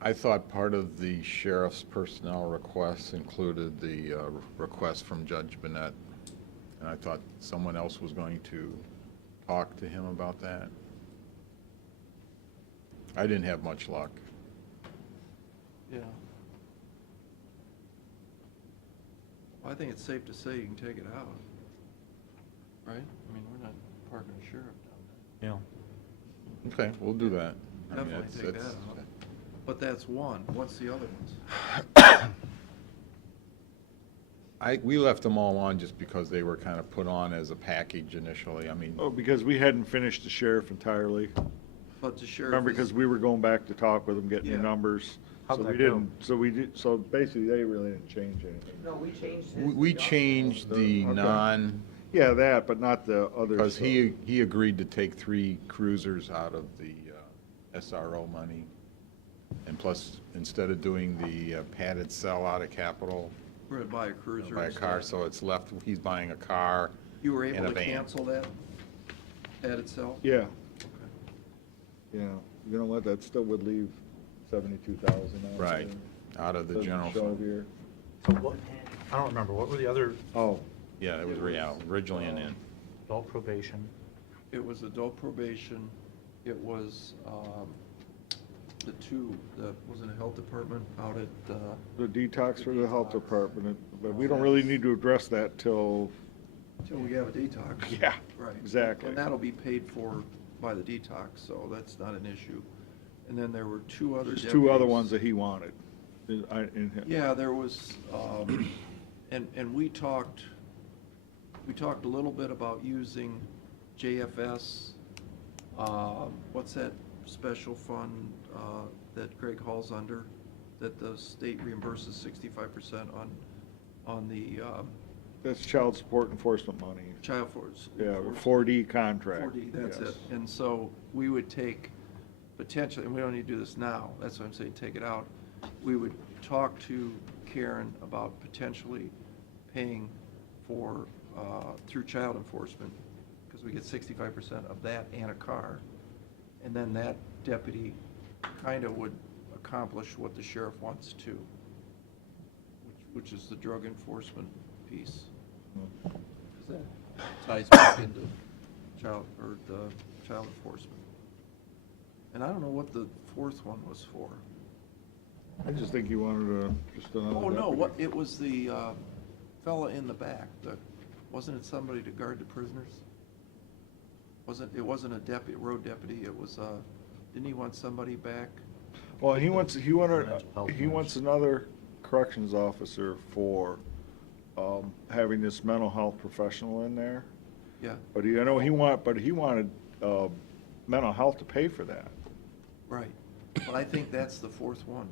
I thought part of the sheriff's personnel requests included the request from Judge Bennett, and I thought someone else was going to talk to him about that. I didn't have much luck. Yeah. Well, I think it's safe to say you can take it out, right? I mean, we're not parking a sheriff down Yeah. Okay, we'll do that. I there. mean, Definitely take that that's- out. But that's one. What's the other ones? we left them all on just because they were kind of put on as a package initially. I mean, Oh, because we hadn't finished the sheriff entirely. But the sheriff Remember, is- because we were going back to talk with them, getting the Yeah. numbers. How'd So that we go? didn't, so we did, so basically, they really didn't change anything. No, we changed we changed the Okay. non, Yeah, that, but not the other because stuff. he agreed to take 3 cruisers out of the SRO money. And plus, instead of doing the padded cell out of capital, We're gonna buy a cruiser. buy a car, instead. so it's left, he's buying a car. You were and able a to van. cancel that at itself? Yeah, Okay. yeah. You know what, that still would leave 72,000 out. Right, there. out of the Doesn't general show fund. here. So what, I don't remember, what were the other, Oh, Yeah, it was real, originally an in. adult probation? It was adult probation, it was, the two, was in the health department out at, the detox for the health department, but we don't really need to address that till, till we have a detox. yeah, Right. exactly. And that'll be paid for by the detox, so that's not an issue. And then there were 2 other There's 2 other deputies. ones that he wanted. Yeah, there was, and we talked a little bit about using JFS, what's that special fund, that Greg Hall's under, that the state reimburses 65% on the, That's child support enforcement money. child force. Yeah, a 4D contract. 4D, that's yes. it. And so we would take potentially, and we don't need to do this now, that's what I'm saying, take it out. We would talk to Karen about potentially paying for, through child enforcement, because we get 65% of that and a car. And then that deputy kind of would accomplish what the sheriff wants to, which is the drug enforcement piece. Because that ties back into child, or the child enforcement. And I don't know what the 4th one was for. I just think he wanted just another. Oh, no, deputy. what, it was the fella in the back, wasn't it somebody to guard the prisoners? It wasn't a deputy, road deputy, it was, didn't he want somebody back? Well, he wants Mental health another corrections officer for, having this mental health professional in there. Yeah, But he wanted, mental health to pay for that. right. But I think that's the 4th one.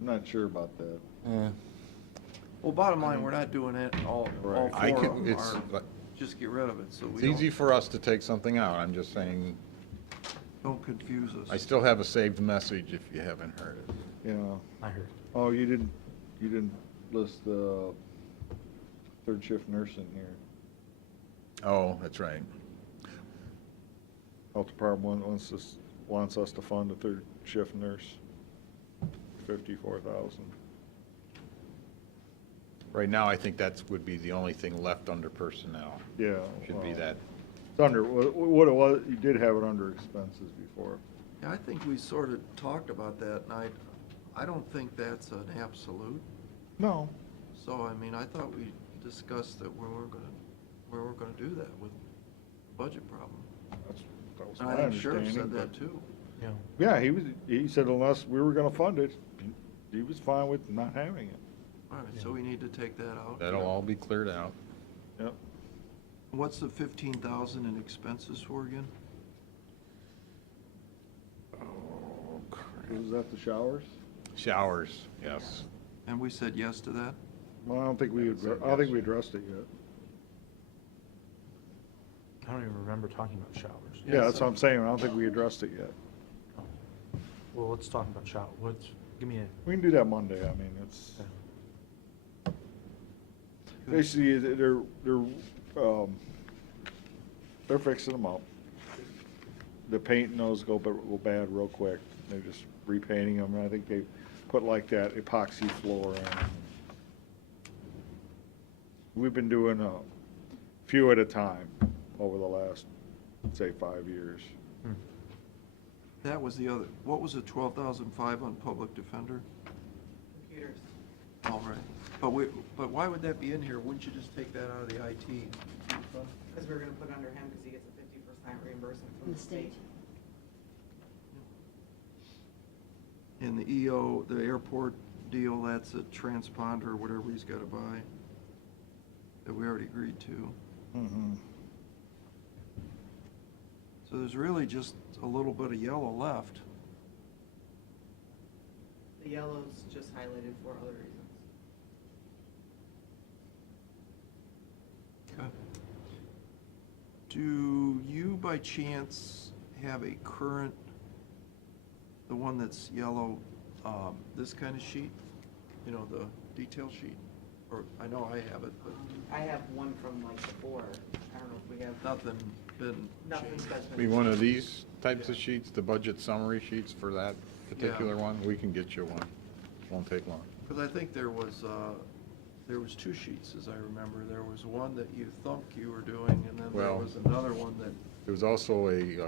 I'm not sure about that. Well, bottom line, we're not doing it, all Right. 4 I of can, them it's, are, just get rid of it, so we it's easy don't, for us to take something out, I'm just saying, don't confuse us. I still have a saved message if you haven't heard it. You know, I heard. oh, you didn't list the 3rd shift nurse in here. Oh, that's right. Health department wants us to fund a 3rd shift nurse, 54,000. Right now, I think that would be the only thing left under personnel. Yeah. Should be well, that. It's under, what it was, you did have it under expenses before. Yeah, I think we sort of talked about that, and I don't think that's an absolute. No. So, I mean, I thought we discussed that we weren't gonna do that with budget problem. That was And my I think Sheriff understanding. said that but- too. Yeah. Yeah, he said unless we were gonna fund it, he was fine with not having it. All right, so we need to take that out. That'll all be cleared out. Yep. What's the 15,000 in expenses for again? Oh, crap. Was that the showers? Showers, yes. And we said yes to that? Well, I don't think we addressed it yet. I don't even remember talking about showers. Yeah, that's what I'm saying, I don't think we addressed it yet. Well, let's talk about shower, give me a, We can do that Monday, I mean, it's, basically, they're fixing them up. The paint and those go bad real quick. They're just repainting them, and I think they put like that epoxy floor on. We've been doing a few at a time over the last, say, 5 years. That was the other, what was it, 12,005 on public defender? Computers. All right. But why would that be in here? Wouldn't you just take that out of the IT fund? Because we're gonna put under him because he gets a 50% reimbursement from the state. And the EO, the airport deal, that's a transponder or whatever he's got to buy that we already agreed to. So there's really just a little bit of yellow left. The yellow's just highlighted for other reasons. Okay. Do you by chance have a current, the one that's yellow, this kind of sheet? You know, the detail sheet? Or, I know I have it, but I have one from like before. I don't know if we have. nothing been Nothing's changed. been. Be one of these types of sheets, the budget summary sheets for that particular one, we can get you one. Won't take long. Because I think there was two sheets, as I remember. There was one that you thought you were doing, and then there Well- was another one that, There was also a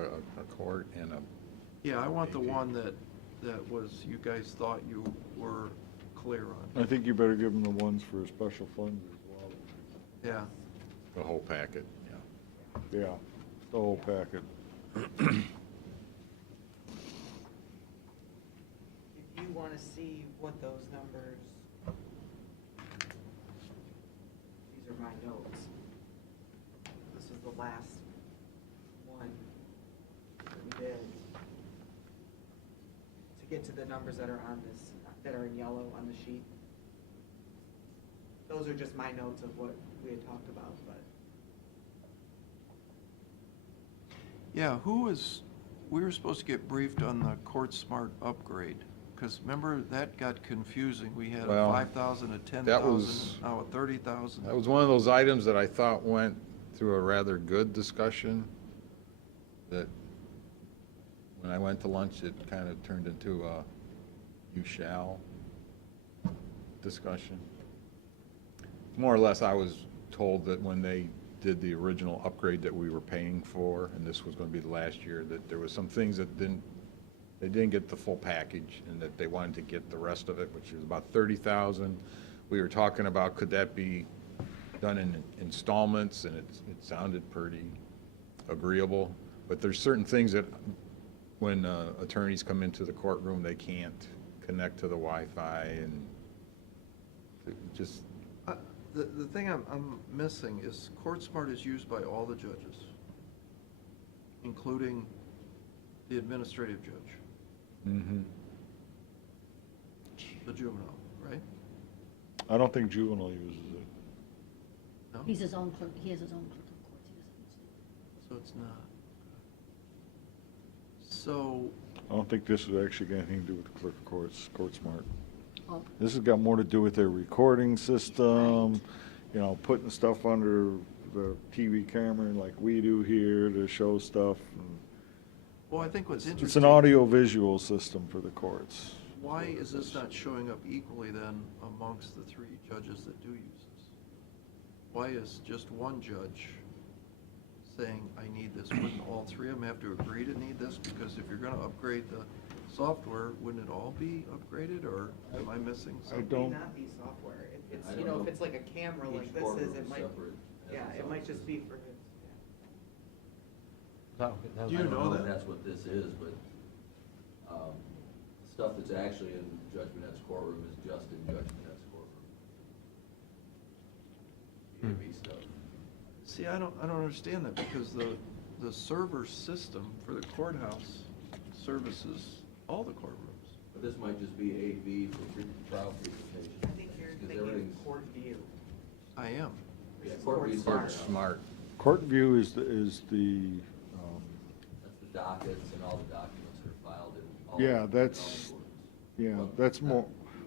court and a, yeah, I want the AP. one that was, you guys thought you were clear on. I think you better give them the ones for special funds as well. Yeah. the whole packet, yeah. Yeah, the whole packet. If you want to see what those numbers, these are my notes. This is the last one that we did. To get to the numbers that are on this, that are in yellow on the sheet. Those are just my notes of what we had talked about, but. Yeah, we were supposed to get briefed on the Court Smart upgrade, because remember, that got confusing. We had a Well, 5,000, a 10,000, that was- now a 30,000. That was one of those items that I thought went through a rather good discussion, that when I went to lunch, it kind of turned into a you shall discussion. More or less, I was told that when they did the original upgrade that we were paying for, and this was going to be the last year, that there was some things that they didn't get the full package, and that they wanted to get the rest of it, which is about 30,000. We were talking about, could that be done in installments, and it sounded pretty agreeable. But there's certain things that, when attorneys come into the courtroom, they can't connect to the Wi-Fi, and just, The thing I'm missing is Court Smart is used by all the judges, including the administrative judge, the juvenile, right? I don't think juvenile uses it. No? He's his own clerk, he has his own clerk of courts, he doesn't use it. So it's not. So, I don't think this has actually got anything to do with the clerk of courts, Court Smart. Oh, This has got more to do with their recording system, you know, putting stuff under the TV camera like we do here to show stuff. well, I think what's interesting. It's an audio-visual system for the courts. Why is this not showing up equally then amongst the three judges that do use this? Why is just one judge saying, I need this? Wouldn't all three of them have to agree to need this? Because if you're gonna upgrade the software, wouldn't it all be upgraded, or am I missing I something? It may don't- not be software. It's, I you don't know, know. if it's like a camera like Each this courtroom is, it is might, separate, has yeah, its it own might just be system. for his, Do you I don't know if that? that's what this is, but, stuff that's actually in Judge Manette's courtroom is just in Judge Manette's courtroom. EAV stuff. See, I don't understand that, because the server system for the courthouse services all the courtrooms. But this might just be AV for trial presentation. I think you're 'Cause thinking everything's- of court view. I am. Yeah, It's court Court views Smart. are- smart. Court view is the, That's the dockets and all the documents that are filed in all. Yeah, all that's- courts. yeah, Well, that's more,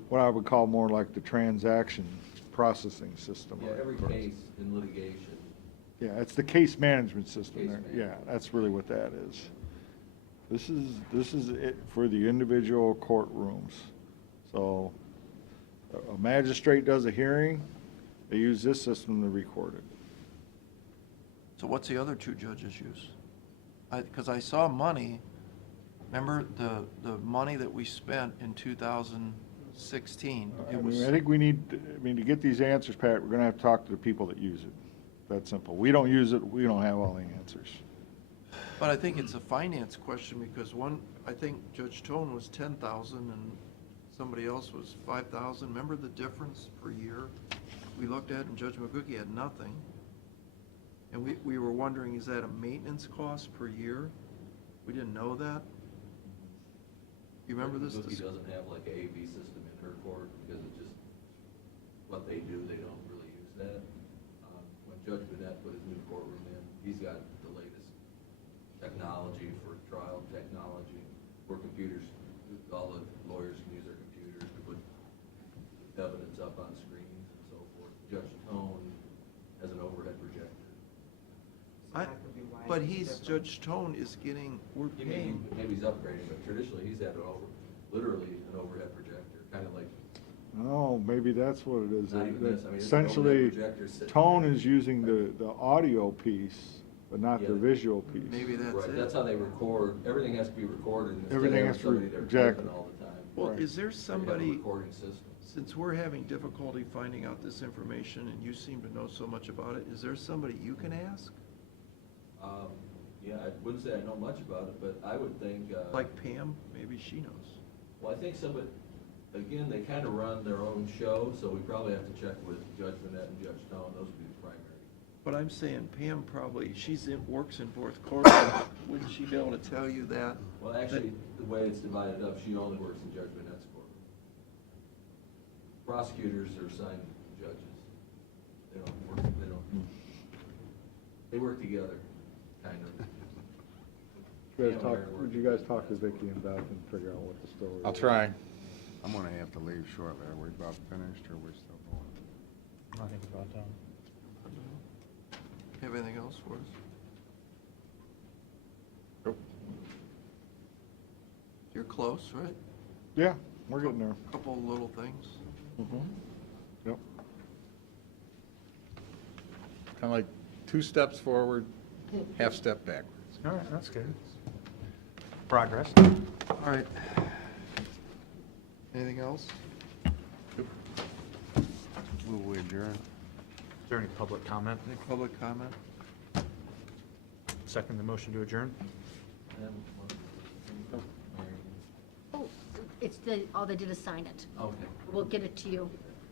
what I would call more like the transaction processing system. Yeah, every case in litigation, Yeah, it's the case management system Case there. management. Yeah, that's really what that is. This is it for the individual courtrooms. So a magistrate does a hearing, they use this system to record it. So what's the other two judges use? Because I saw money, remember the money that we spent in 2016? I It mean, was, I think we need, to get these answers, Pat, we're gonna have to talk to the people that use it. That simple. We don't use it, we don't have all the answers. but I think it's a finance question because I think Judge Tone was 10,000 and somebody else was 5,000. Remember the difference per year? We looked at and Judge McCookie had nothing. And we were wondering, is that a maintenance cost per year? We didn't know that. You remember this? He doesn't have like a AV system in her court because it's just what they do, they don't really use that. When Judge Burnett put his new courtroom in, he's got the latest technology for trial technology, where computers, all the lawyers can use their computers to put evidence up on screens and so forth. Judge Tone has an overhead projector. So that could be why But it's different. Judge Tone is getting, we're paying. Maybe he's upgrading, but traditionally he's had literally an overhead projector, kind of like. Oh, maybe that's what it is. Not even this, I mean, it's an Essentially, overhead projector sitting Tone there. is using the audio piece, but not the Yeah. visual piece. Maybe that's Right, it. that's how they record, everything has to be recorded. and instead of Everything having has to somebody be- there exactly. typing all the time. Well, Right. is there They have a somebody, recording system. since we're having difficulty finding out this information and you seem to know so much about it, is there somebody you can ask? Yeah, I wouldn't say I know much about it, but I would think. Like Pam? Maybe she knows. Well, I think somebody, again, they kind of run their own show, so we probably have to check with Judge Burnett and Judge Stone, those would be the primary. But I'm saying Pam probably, works in fourth court. Wouldn't she be able to tell you that? Well, actually, the way it's divided up, she only works in Judge Burnett's court. Prosecutors are assigned judges. They work together, kind of. Would you guys talk to Vicki and Beth and figure out what the story is? I'll try. I'm gonna have to leave shortly. Are we about finished or we're still going? I think it's about time. Have anything else for us? Nope. You're close, right? Yeah, we're getting there. Couple of little things. Yep. Kind of like 2 steps forward, half step backwards. All right, that's good. Progress. All right. Anything else? Move we adjourn. Is there any public comment? Any public comment? Second the motion to adjourn? Oh, all they did is sign it. Okay. We'll get it to you.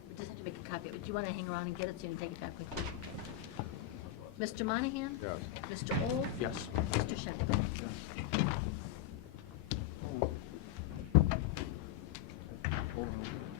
We just have to make a copy of it. Do you want to hang around and get it so you can take it back with you? Mr. Monahan? Yes. Mr. Old? Yes. Mr. Shen? Hold on.